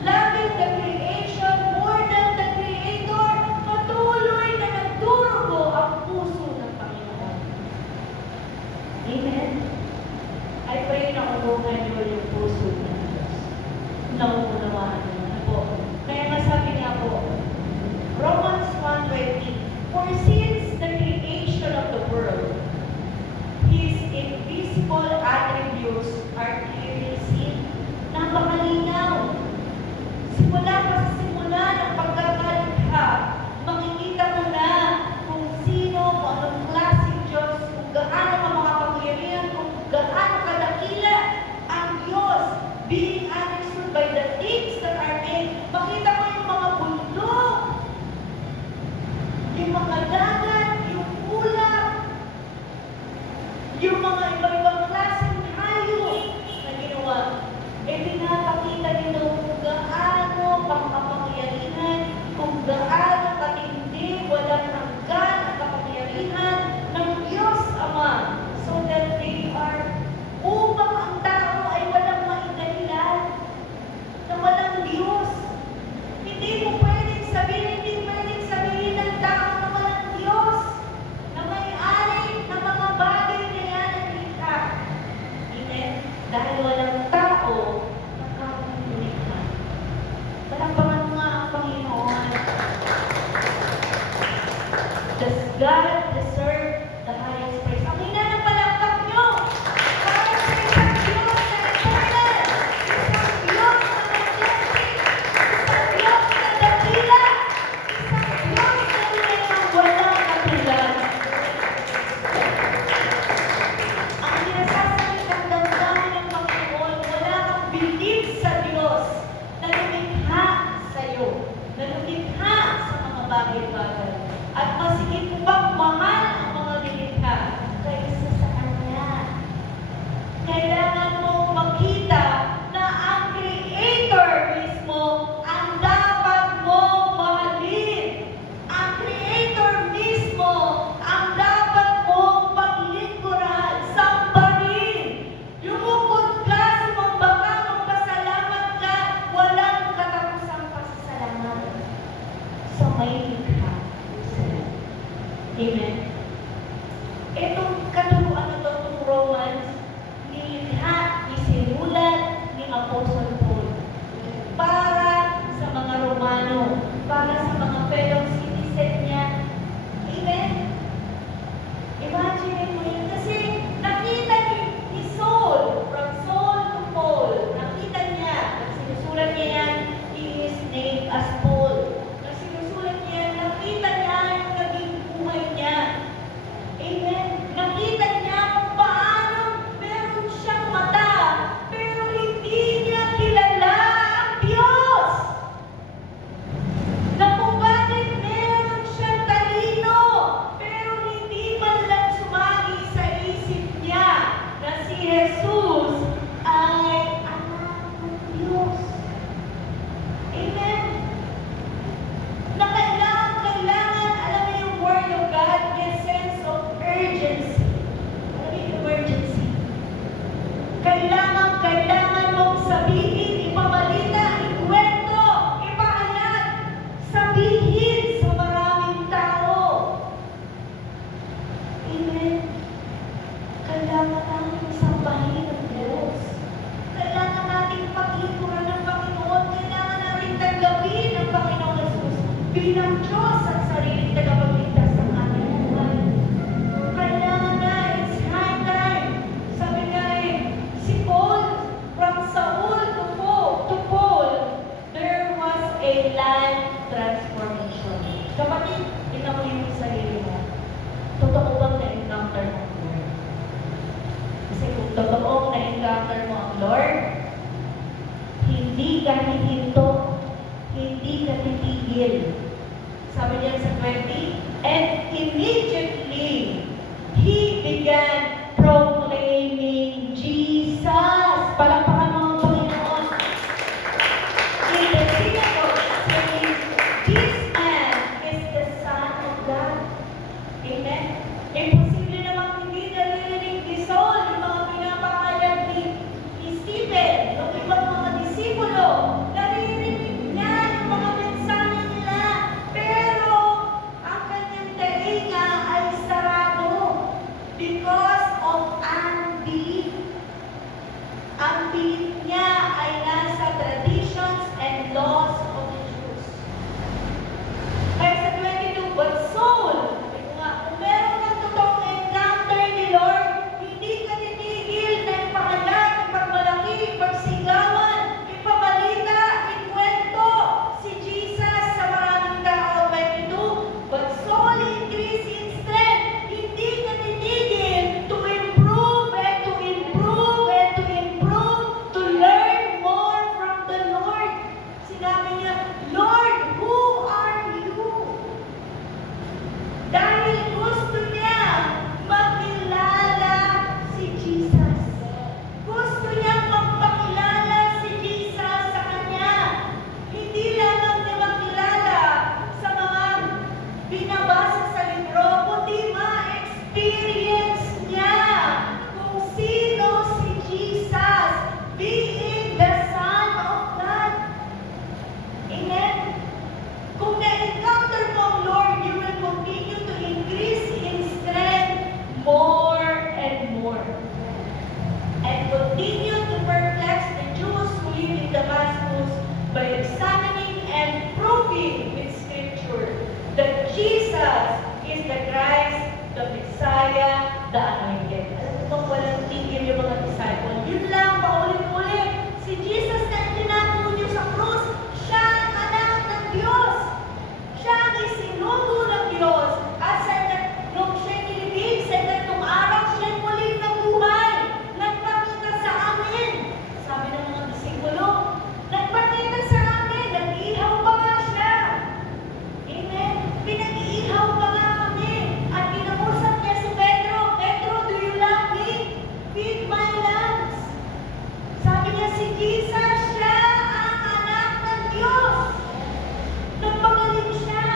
Loving the creation more than the Creator, patuloy na nagdurugo ang puso ng Panginoon. Amen? I pray na ubungan niyo yung puso ng Diyos. Nauunawaan niyo na po. Kaya nga sabi niya po, Romans 1:20, for since the creation of the world, His invisible attributes are clearly seen. Napakalinaw. Simula pa sa simula ng pagkakalikha, makikita mo na kung sino, kung anong klaseng Diyos, kung gaano ang mga pangyarihan, kung gaano kadakila ang Diyos, being understood by the things that are made. Makita mo yung mga bundok, yung mga dagat, yung ulap, yung mga iba-ibang klaseng hayop na ginawa. Pinapakita nito kung gaano pangkapangyarihan, kung gaano katindi, walang hanggan ang kapangyarihan ng Diyos Ama, so that they are, upang ang tao ay walang maidahilan, na walang Diyos. Hindi pwedeng sabihin ng tao na walang Diyos, na may-ari ng mga bagay na yan ang likha. Amen? Dahil walang tao, nakakalikha. Palampakan mo nga ang Panginoon. Does God deserve the highest praise? Ang hina ng palakpak nyo! Para sa isang Diyos na eternal, isang Diyos na majestic, isang Diyos na dakila, isang Diyos na tunay ng walang katulad. Ang sinasasakit ng damdamin ng Panginoon, wala kang belief sa Diyos na lumikha sa'yo, na lumikha sa mga bagay-bagay. At masigit pang mahal ang mga nilikha kaysa sa Kanya. Kailangan mong makita na ang Creator mismo ang dapat mong mahalin. Ang Creator mismo ang dapat mong paglingkuran, sambahin. Lumukod ka, sumamba ka, magpasalamat ka, walang katapusang pasasalamat sa may likha. Amen. Itong katuruan na ito, itong Romans, nilikha, isinulat ni Apostle Paul para sa mga Romano, para sa mga fellow citizen niya. Amen. Imagine mo yun. Kasi nakita ni Saul, from Saul to Paul, nakita niya, sinusulat niya yan, he is named as Paul. Sinusulat niya, nakita niya yung naging buhay niya. bilang Diyos at sariling tagapagligtas ng ating buhay. Kailangan na, it's high time. Sabi nga si Paul, from Saul to Paul, there was a life transformation. Kapatid, tingnan mo yung sarili mo. Totoo bang na-encounter mo ang Lord? Kasi kung totoong na-encounter mo ang Lord, hindi ka hihinto, hindi ka titigil. Sabi niya sa 20, and immediately, he began proclaiming Jesus. Palakpakan mo ang Panginoon. In the synagogue, saying, this man is the Son of God. Amen? Imposible namang hindi naririnig ni Saul yung mga pinapangalan ni Stephen, yung ibang mga disipulo. Naririnig niya yung mga mensahe nila. Pero ang kanyang tainga ay sarado because of unbelief. Ang belief niya ay nasa traditions and laws of the Jews. Kaya sa 22, but Saul, sabi ko nga, kung meron kang totoong encounter ni Lord, hindi ka titigil na ipangalan, ipagmalaki, ipagsigawan, ipabalita, ikwento si Jesus sa maraming tao. 22, but Saul increased in strength. Hindi ka titigil to improve and to improve and to improve, to learn more from the Lord. Sinabi niya, Lord, who are you? Dahil gusto niya makilala si Jesus. Gusto niya magpakilala si Jesus sa kanya. Hindi lamang niya makilala sa mga binabasa sa libro, kundi ma-experience niya kung sino si Jesus, being the Son of God. Amen? Kung na-encounter mo ang Lord, you will continue to increase in strength more and more. And continue to perplex the Jews who live in Damascus by examining and proving with Scripture that Jesus is the Christ, the Messiah, the Anointed. Alam mo bang walang tigil yung mga disciple? Yun lang, paulit-ulit. Si Jesus na itinaturo niyo sa krus, siya ang anak ng Diyos. Siya ang isinugo ng Diyos. At nung siya'y nilibing sa tatlong araw, siya'y muling nabuhay. Nagpakita sa amin. Sabi ng mga disipulo, nagpakita sa amin, nag-ihaw pa nga siya. Amen? Pinag-iihaw pa nga kami. At kinausap niya si Pedro, Pedro, do you love me? Feed my lambs. Sabi niya si Jesus, siya ang anak ng Diyos. Nagpagaling siya.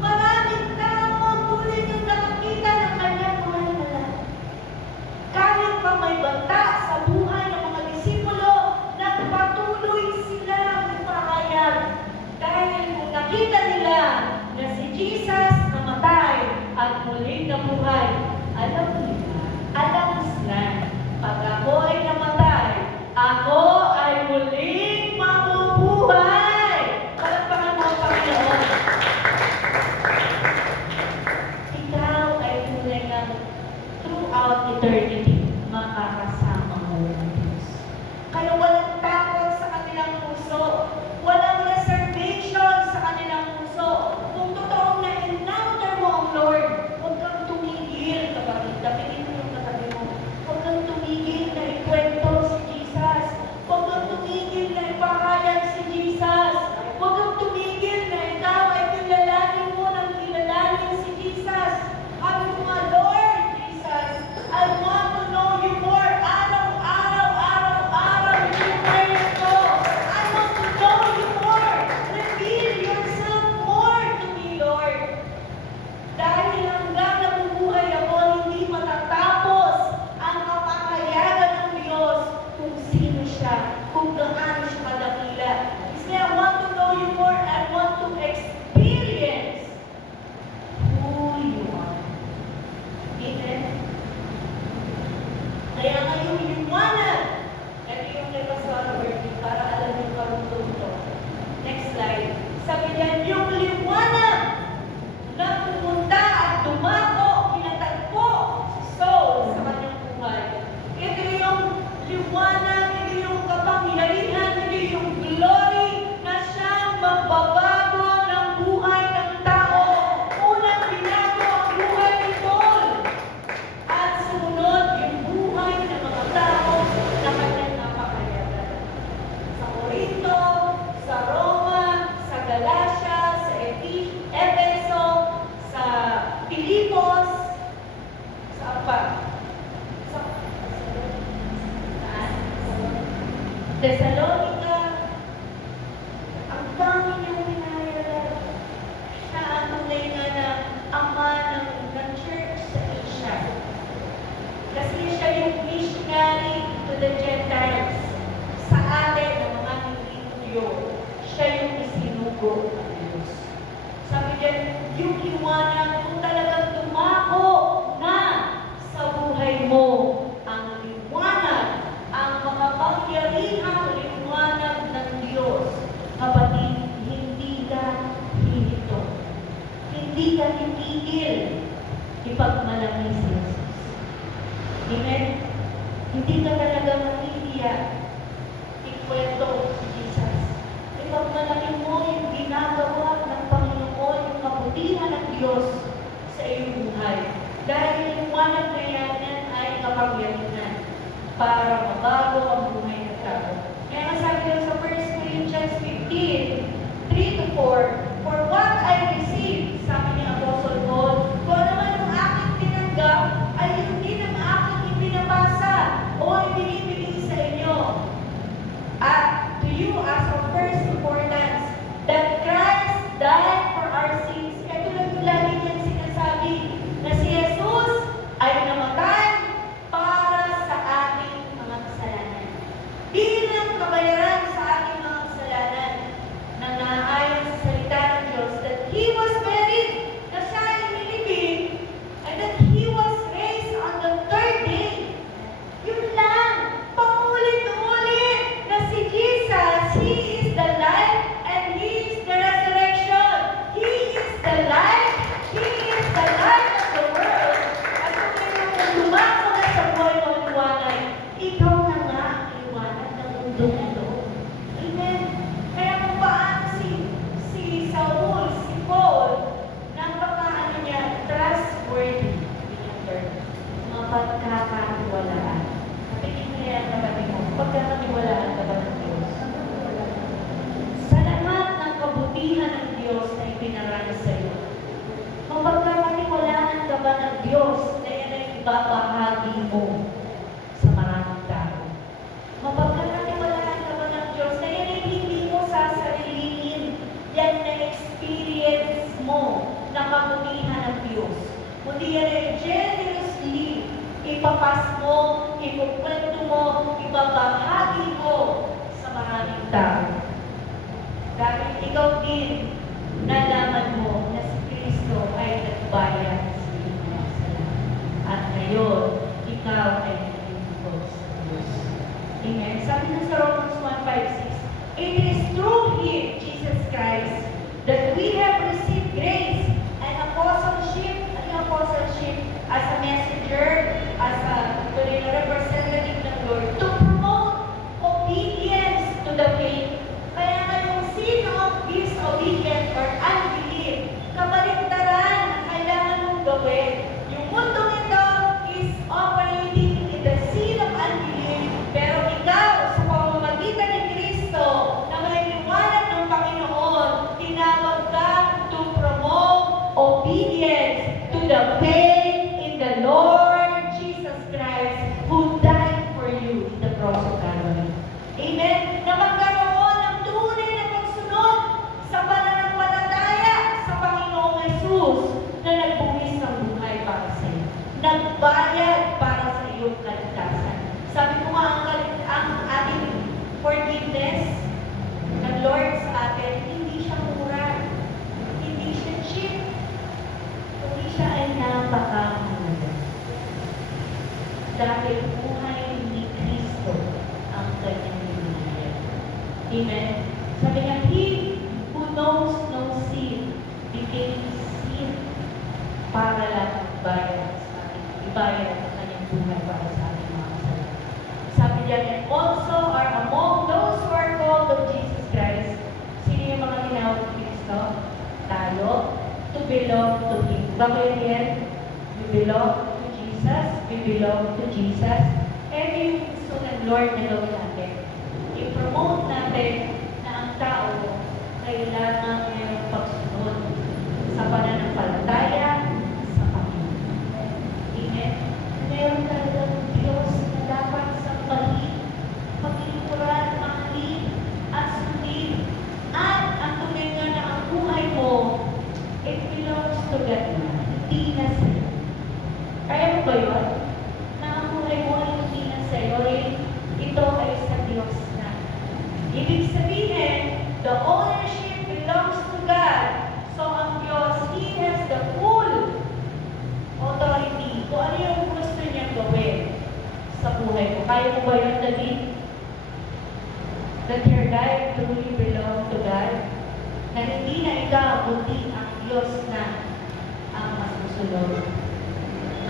Maraming tao ang tuloy niyang nakakita ng kanyang mga nalala. Kahit pa may banta sa buhay ng mga disipulo, nagpatuloy sila magpahayag. Dahil kung nakita nila na si Jesus namatay at muling nabuhay, alam nila, pag ako ay namatay, ako ay muling mabubuhay. Palakpakan mo ang Panginoon. Ikaw ay tunay na throughout eternity, makakasama mo ng Diyos. Kaya walang takot sa kanilang puso, walang reservation sa kanilang puso. Kung totoong na-encounter mo ang Lord, huwag kang tumigil dugo ng Diyos. Sabi diyan, yung liwanag kung talagang tumako na sa buhay mo, ang liwanag, ang makapangyarihang liwanag ng Diyos. Kapatid, hindi ka hinito. Hindi ka titigil ipagmalaki si Jesus. Amen? Hindi ka talaga mahihiya ikwento si Jesus. Ipagmalaki mo yung ginagawa ng Panginoon, yung kabutihan ng Diyos sa iyong buhay. Dahil yung liwanag na yan ay kapangyarihan para mabago ang buhay ng tao. Kaya nga sabi lang sa 1 Corinthians 15, 3-4, for what I received, sabi ni Apostle Paul, kung ano man ang aking tinanggap, ay yun din ang aking ipinabasa o ibinibigay sa inyo. At to you as of first importance, that Christ died for our sins. Ito lang lagi niyang sinasabi, na si Jesus ay namatay para sa ating mga kasalanan. Bilang kabayaran sa ating mga kasalanan, na naayon sa salita ng Diyos, that He was buried, na siya ay nilibing, and that He was raised on the third day. Yun lang, paulit-ulit na si Jesus, He is the life and He is the resurrection. He is the life, He is the light of the world. At kung lumako na sa buhay mo liwanag, ikaw na nga ang liwanag ng mundong ito. Amen. Kaya kung paano si Saul, si Paul, napakaano niya, trustworthy, yung term, mga pagkakatiwalaan. Kapigin mo yan, kapatid mo, pagkakatiwalaan ka ba ng Diyos? Sa lahat ng kabutihan ng Diyos na ipinarami sa iyo, mapagkakatiwalaan ka ba ng Diyos na yan ay ibabahagi mo sa maraming tao? Mapagkakatiwalaan ka ba ng Diyos na yan ay hindi mo sasarilinin yan na experience mo na kabutihan ng Diyos? Kundi yan ay generously ipapas mo, ikukwento mo, ibabahagi mo sa maraming tao. Dahil ikaw din, nalaman mo na si Kristo ay nagbayad sa iyong mga kasalanan. At ngayon, ikaw ay nililingkod sa Diyos. Amen. Sabi na sa Romans 1:5-6, it is through Him, Jesus Christ, that we have received grace and apostleship, as a messenger, as a representative ng Lord, to promote obedience to the faith. Kaya nga yung sin of disobedience or unbelief, kabaligtaran na kailangan mong gawin. Yung mundong ito is operating in the sin of unbelief, pero ikaw, sa pamamagitan ni Kristo, na may liwanag ng Panginoon, tinawag ka to promote obedience to the faith in the Lord Jesus Christ, who died for you in the cross of Calvary. Amen? Na magkaroon ng tunay na pagsunod sa pananampalataya sa Panginoong Jesus na nagbuwis ng buhay para sa iyo. Nagbayad para sa iyong kaligtasan. Sabi ko nga, ang ating forgiveness ng Lord sa atin, hindi siya mura. Hindi siya cheap. Kundi siya ay napakamahalaga. Dahil buhay ni Kristo ang kanyang binigyan. Amen? Sabi niya, He who knows no sin became sin para lang ibayad sa atin. Ibayad ang kanyang buhay para sa ating mga kasalanan. Sabi niya, and also are among those who are called of Jesus Christ. Sino yung mga tinawag ni Kristo? Tayo. To belong to Him. Bakit yan? We belong to Jesus. We belong to Jesus. And yung gusto ng Lord na gawin natin. I-promote natin na ang tao kailangan mayroong pagsunod sa pananampalataya sa Panginoon. Amen? Meron talagang Diyos na dapat sa paglingkuran, mahalin, at sundin. At ang tunay nga na ang buhay mo, it belongs to God na. Hindi na sa'yo. Kaya mo ba yun? Na ang buhay mo ay hindi na sa'yo, ito ay sa Diyos na. Ibig sabihin, the ownership belongs Kaya mo ba yun, David? That your life truly belong to God? Na hindi na ikaw, kundi ang Diyos na ang masusunod.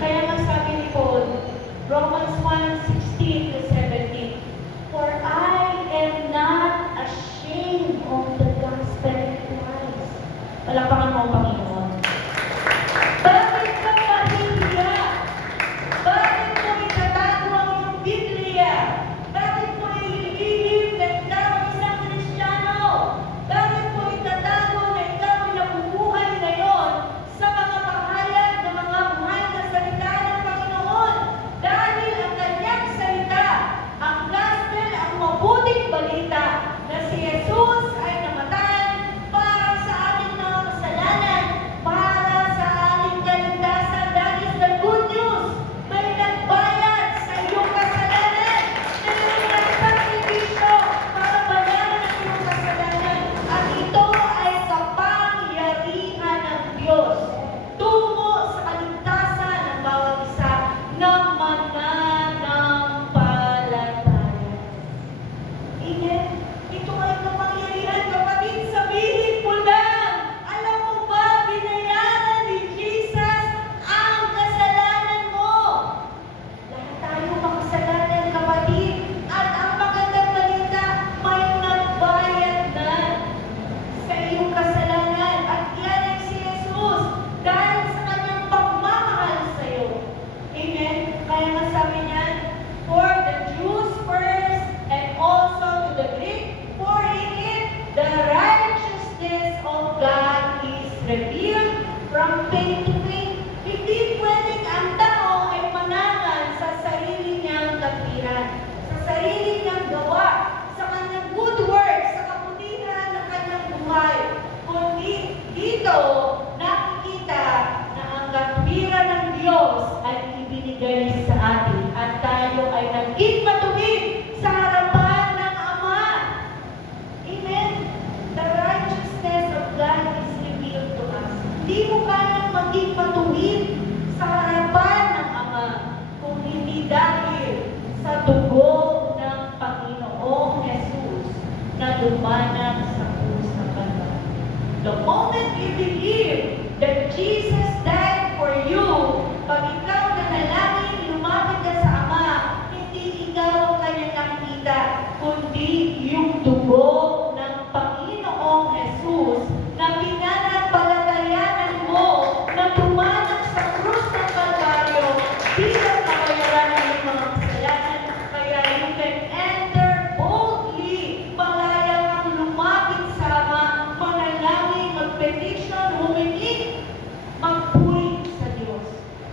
Kaya nga sabi ni Paul, Romans 1:16 to 17, "For I am not ashamed of the gospel of Christ." Palakpakan mo ang Panginoon. Bakit ka mahihiya? Bakit mo itatago ang iyong Biblia? Bakit mo ililihim na ikaw ay isang Kristiyano? Bakit mo itatago na ikaw ay nabubuhay ngayon sa mga pahayag ng mga buhay na salita ng Panginoon? Dahil ang kanyang salita, ang gospel, ang mabuting balita na si Jesus ay namatay para sa ating mga kasalanan, para sa ating kaligtasan. That is the good news. May nagbayad sa iyong kasalanan. May nagsakripisyo para bayaran ang iyong kasalanan. At ito ay kapangyarihan ng Diyos tungo sa kaligtasan ng bawat isa ng mananampalataya. Amen. Ito ay kapangyarihan, kapatid. Sabihin mo lang, alam mo ba, binayaran ni Jesus ang kasalanan mo. Lahat tayo makasalanan, kapatid. At ang magandang balita, may nagbayad na sa iyong kasalanan. At yan ay si Jesus dahil sa kanyang pagmamahal sa iyo. Amen? Kaya nga sabi niya, for the Jews first and also to the Greek, for in it the righteousness of God is revealed from faith to faith. Hindi pwedeng ang tao ay manangan sa sarili niyang katwiran, sa sarili niyang gawa, sa kanyang good works, sa kabutihan ng kanyang buhay. Kundi dito nakikita na ang katwiran ng Diyos ay ibinigay sa atin at tayo ay naging matuwid sa harapan ng Ama. Amen. The righteousness of God is revealed to us. Hindi mo kayang maging matuwid sa harapan ng Ama kung hindi dahil sa dugo ng Panginoong Jesus na dumanang sa krus ng Kalbaryo. The moment you believe that Jesus died for you, pag ikaw nanalangin, lumapit ka sa Ama, hindi ikaw ang kanyang nakikita, kundi yung dugo ng Panginoong Jesus na pinanampalatayanan mo na dumanang sa krus ng Kalbaryo bilang kabayaran ng iyong mga kasalanan. Kaya you can enter boldly, malaya kang lumapit sa Ama, manalangin, mag-petition, humingi, magpuri sa Diyos.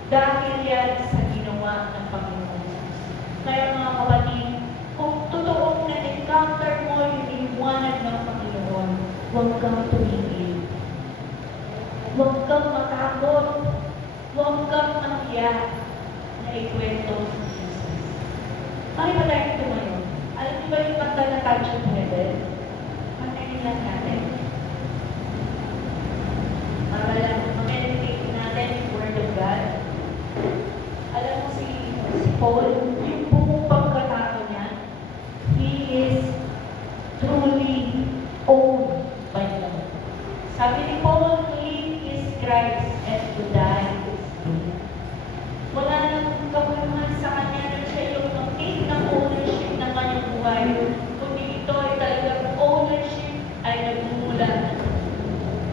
Dahil yan sa ginawa ng Panginoon Jesus. Kaya mga kapatid, kung totoong na-encounter mo yung liwanag ng Panginoon, huwag kang tumigil. Huwag kang matakot. Huwag kang mahiya na ikwento si Jesus. Bakit ba tayo tumayo? Alam niyo ba yung kanta na Touch of Heaven? Patayin lang natin. Para lang ma-meditate natin yung Word of God. Alam mo si Paul, yung buong pagkatao niya, he is truly owned by God. Sabi ni Paul, to live is Christ and to die is gain. Wala nang kabuluhan sa kanya na siya yung mag-take ng ownership ng kanyang buhay. Kundi ito ay talagang ownership ay nagmumula ng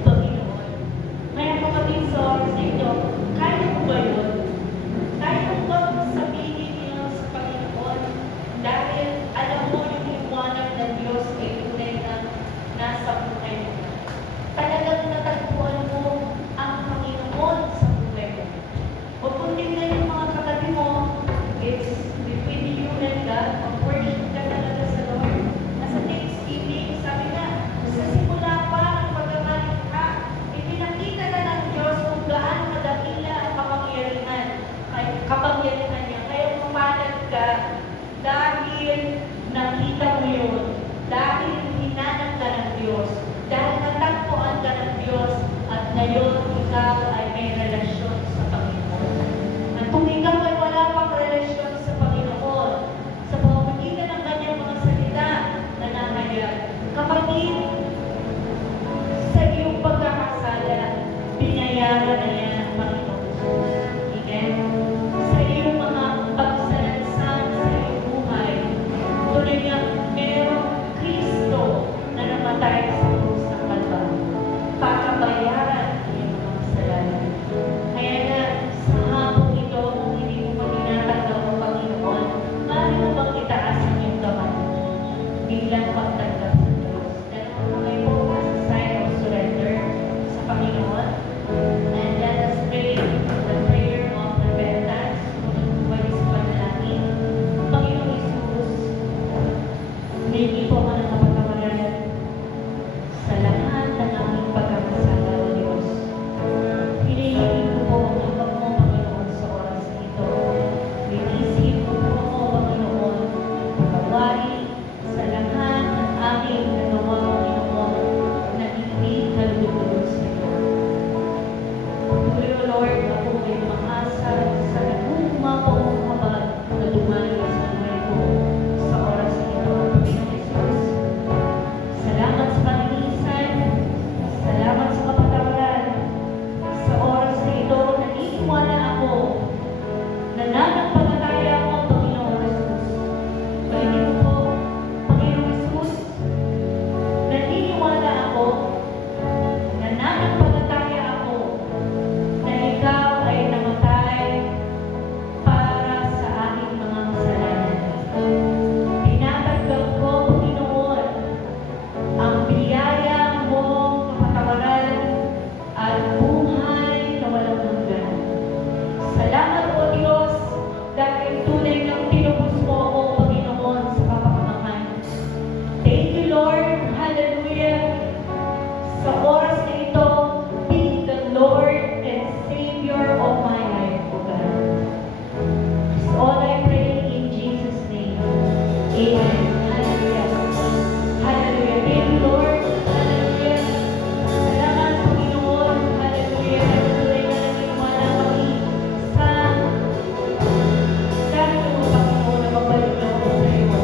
Panginoon. Kaya kapatid sa oras na ito, kaya mo ba yun? Kaya mo ba sabihin niyo sa Panginoon dahil alam mo yung liwanag ng Diyos ay tunay na nasa buhay mo? Talagang natagpuan mo ang Panginoon sa po ay umaasa sa nagmumapang habag na dumalo sa buhay ko sa oras na ito, Panginoong Jesus. Salamat sa pag-iisan, salamat sa kapatawaran. Sa oras na ito, naniniwala ako, nananampalataya ako, Panginoong Jesus. Ulitin mo po, Panginoong Jesus, naniniwala ako, nananampalataya ako, na ikaw ay namatay para sa aking mga kasalanan. Tinatanggap ko, Panginoon, ang biyaya mong kapatawaran at buhay na walang hanggan. Salamat po, Diyos, dahil tunay ng tinubos mo ako, Panginoon, sa kapakamakan. Thank you, Lord. Hallelujah. Sa oras na ito, be the Lord and Savior of my life, O God. It's all I pray in Jesus' name. Amen. Hallelujah. Hallelujah. Thank you, Lord. Hallelujah. Salamat, Panginoon. Hallelujah. Hallelujah. Naniniwala kami sa dahil mo, Panginoon, na babalik na ako sa iyo.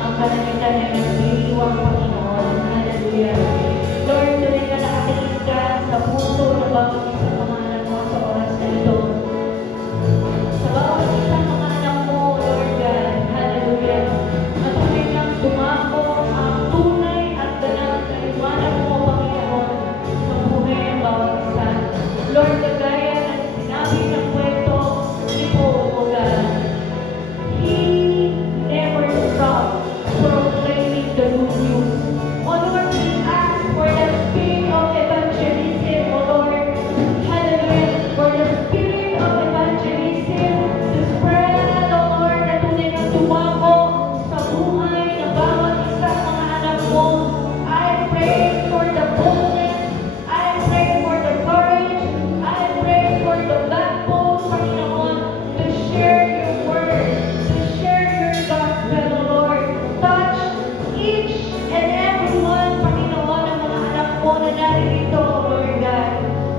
Ang kalamitan ay nagdiriwang, Panginoon. Hallelujah. Lord, tuloy ka nakatingin ka sa puso ng bawat isang mga anak mo sa oras na ito. Sa bawat isang mga anak mo, Lord God, hallelujah, at tuloy kang dumako ang tunay at ganang kaliwanag mo, Panginoon, sa buhay ng bawat isa. Lord, kagaya ng sinabi ng kwento ni Paul, O God, he never stopped proclaiming the good news. O Lord, we ask for the spirit of evangelism, O Lord. Hallelujah. For the spirit of evangelism to spread, O Lord, na tunay na tumako sa buhay ng bawat isang mga anak mo. I pray for the boldness. I pray for the courage. I pray for the backbone, Panginoon, to share your word, to share your gospel, O Lord. Touch each and every one, Panginoon, ng mga anak mo na naririto, Lord God.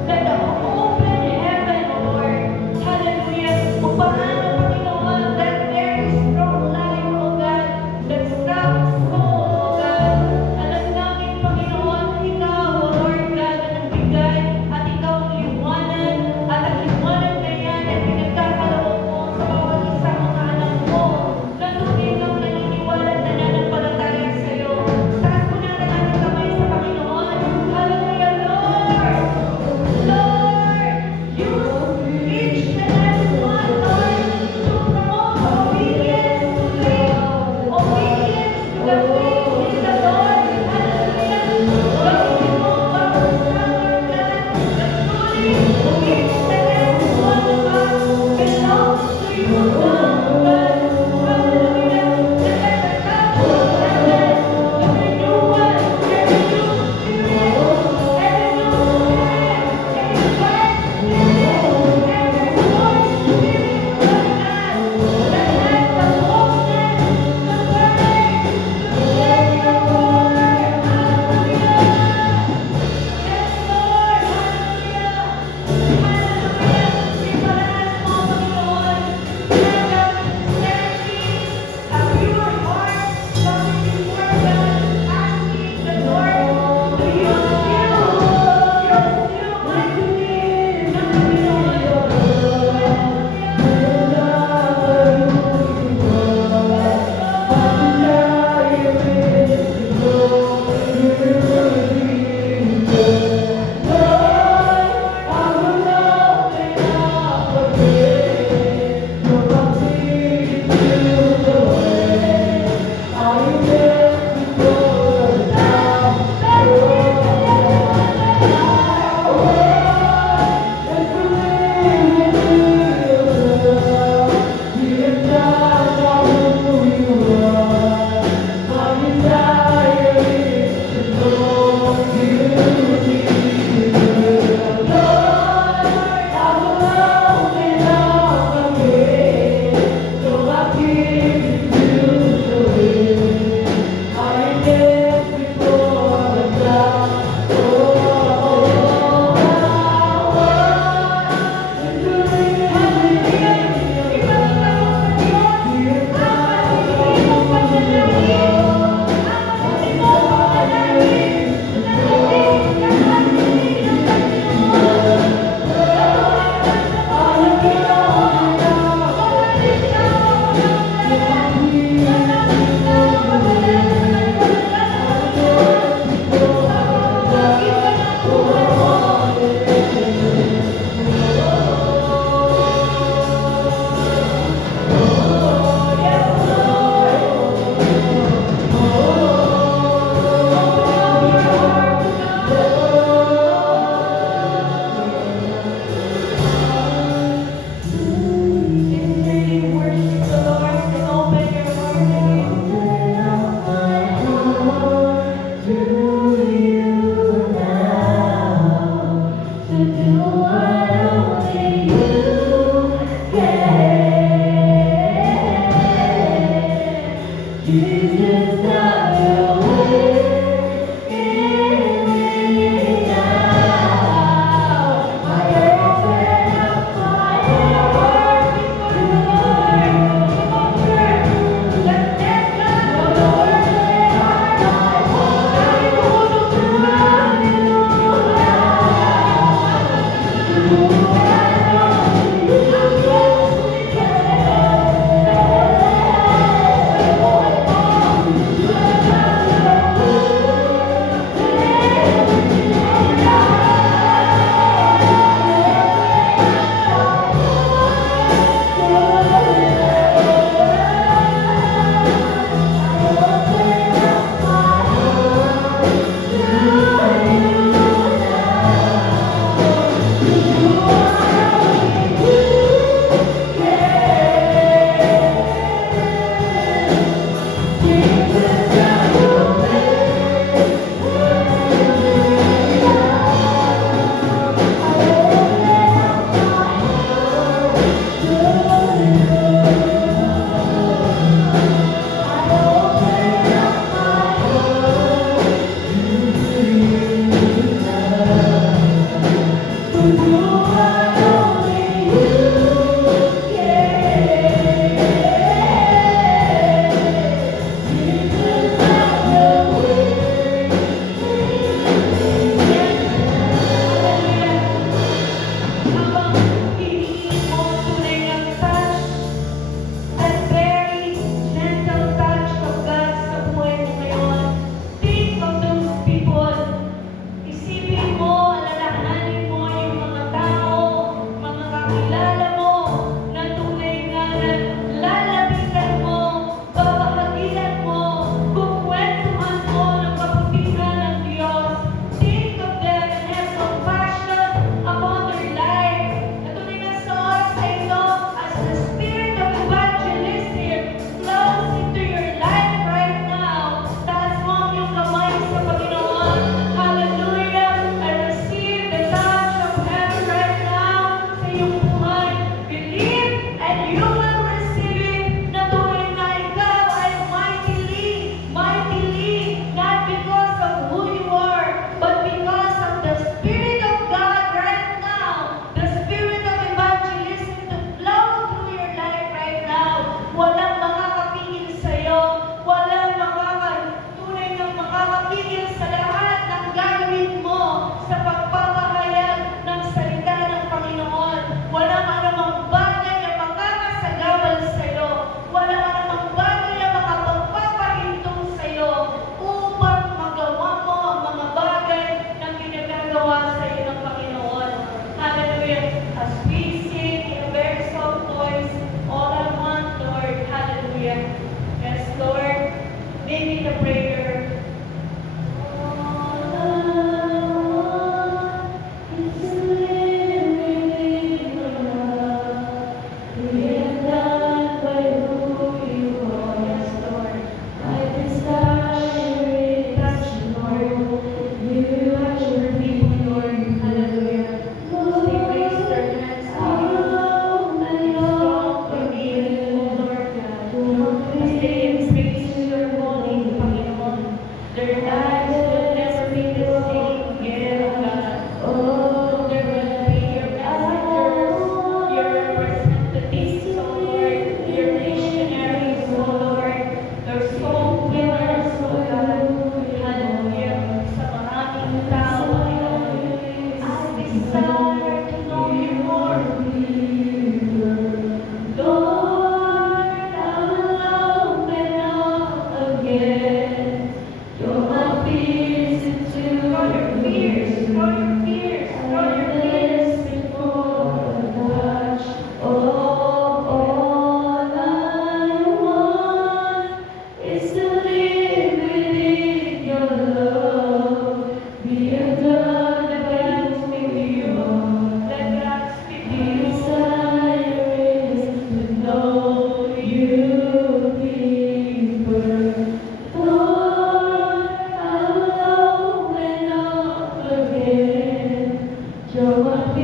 Let the open heaven, O Lord. Hallelujah. Kung paano, Panginoon, that very strong life, O God, that strong soul, O God. Alam namin, Panginoon, ikaw, O Lord God, na nagbigay at ikaw ang liwanag at ang liwanag na yan ay pinagkakaroon mo sa bawat isang mga anak mo. Na tunay kang naniniwala at nananampalataya sa iyo. Taas mo natin ang kamay sa Panginoon. Hallelujah, Lord! Lord!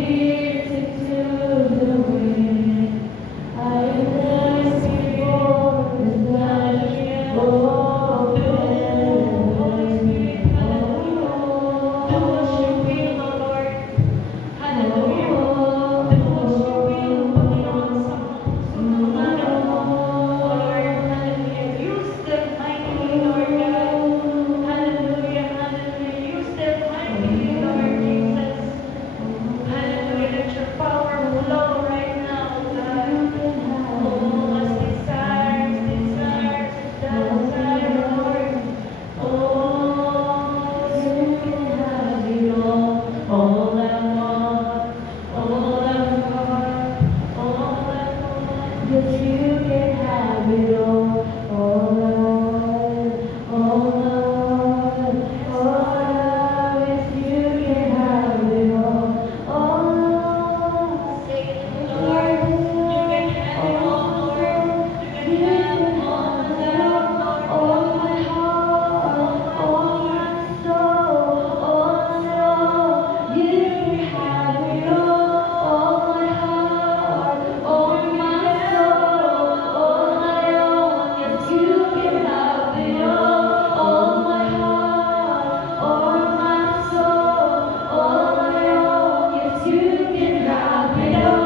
ears into the wind. I am lost before the floodgates open. Holy Spirit, hallelujah. Do as you will, O Lord. Hallelujah. Do as you will, Panginoon, sa mga puso ng mga anak mo. O Lord, hallelujah. Use them mightily, Lord God. Hallelujah, hallelujah. Use them mightily, Lord Jesus. Hallelujah. Let your power flow right now, God. Oh, as desires, Lord. Oh, you can have it all I want, all I want, all I want. Yes, you can have it all I want, all I want, all I want. Yes, you can have it all I want. Say it, Lord. You can have it all, Lord. You can have all my love, Lord. All my heart, all my soul, all I know, you can have it all my heart, all my soul, all I own. Yes, you can have it all my heart, all my soul, all I own. Yes, you can have it all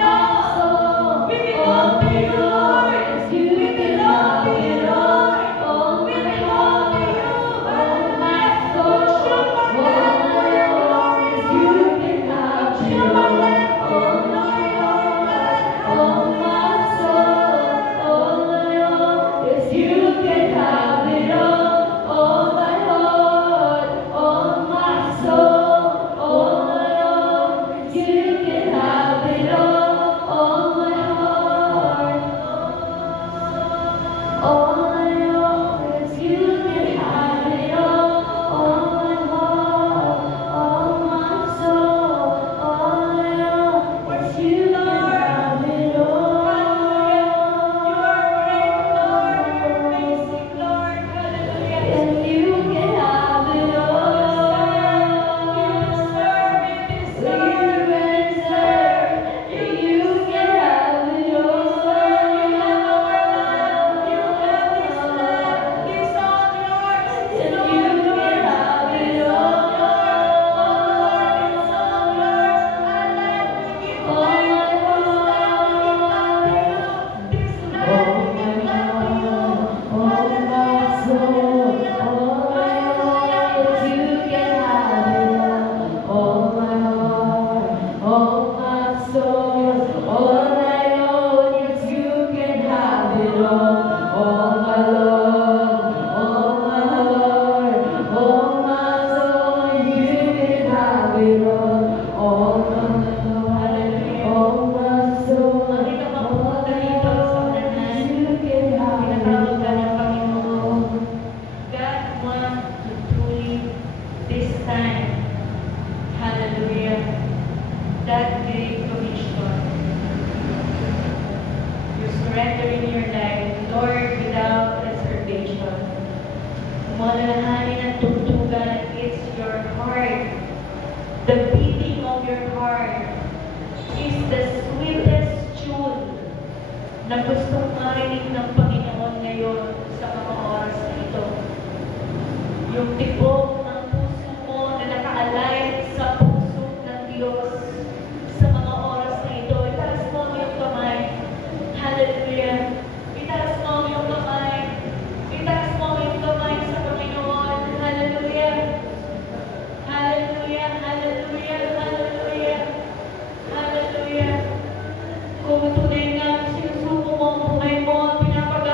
my soul, We belong to you, Lord. We belong to you, Lord. We belong to you. Consume our land for your glory, Lord. Consume our land for your glory, Lord God. All I know is you can have it all my heart, all my soul, all I know is you can have it all. And you can have it all. You can have it all my heart, all my soul, all I know is you can have it all my love, all my heart, all my soul, you can have it all my heart, all my soul, Halika mapupunta dito sa unahan. you can have it Tinatawag ka ng Panginoon. all. God wants to truly this time, hallelujah, that great commission. You surrender in your life, Lord, without reservation. Malalahanin ang tugtugan, it's your heart. The beating of your heart is the sweetest tune na gustong marinig ng Panginoon ngayon sa mga oras na ito. Yung tibok ng puso mo na naka-align sa puso ng Diyos sa mga oras na ito. Itaas mo ang iyong kamay. Hallelujah. Itaas mo ang iyong kamay. Itaas mo ang iyong kamay sa Panginoon. Hallelujah. Hallelujah. Hallelujah. Hallelujah. Hallelujah. Kung tunay nga sinusuko mo ang buhay mo, pinapag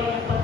rin ang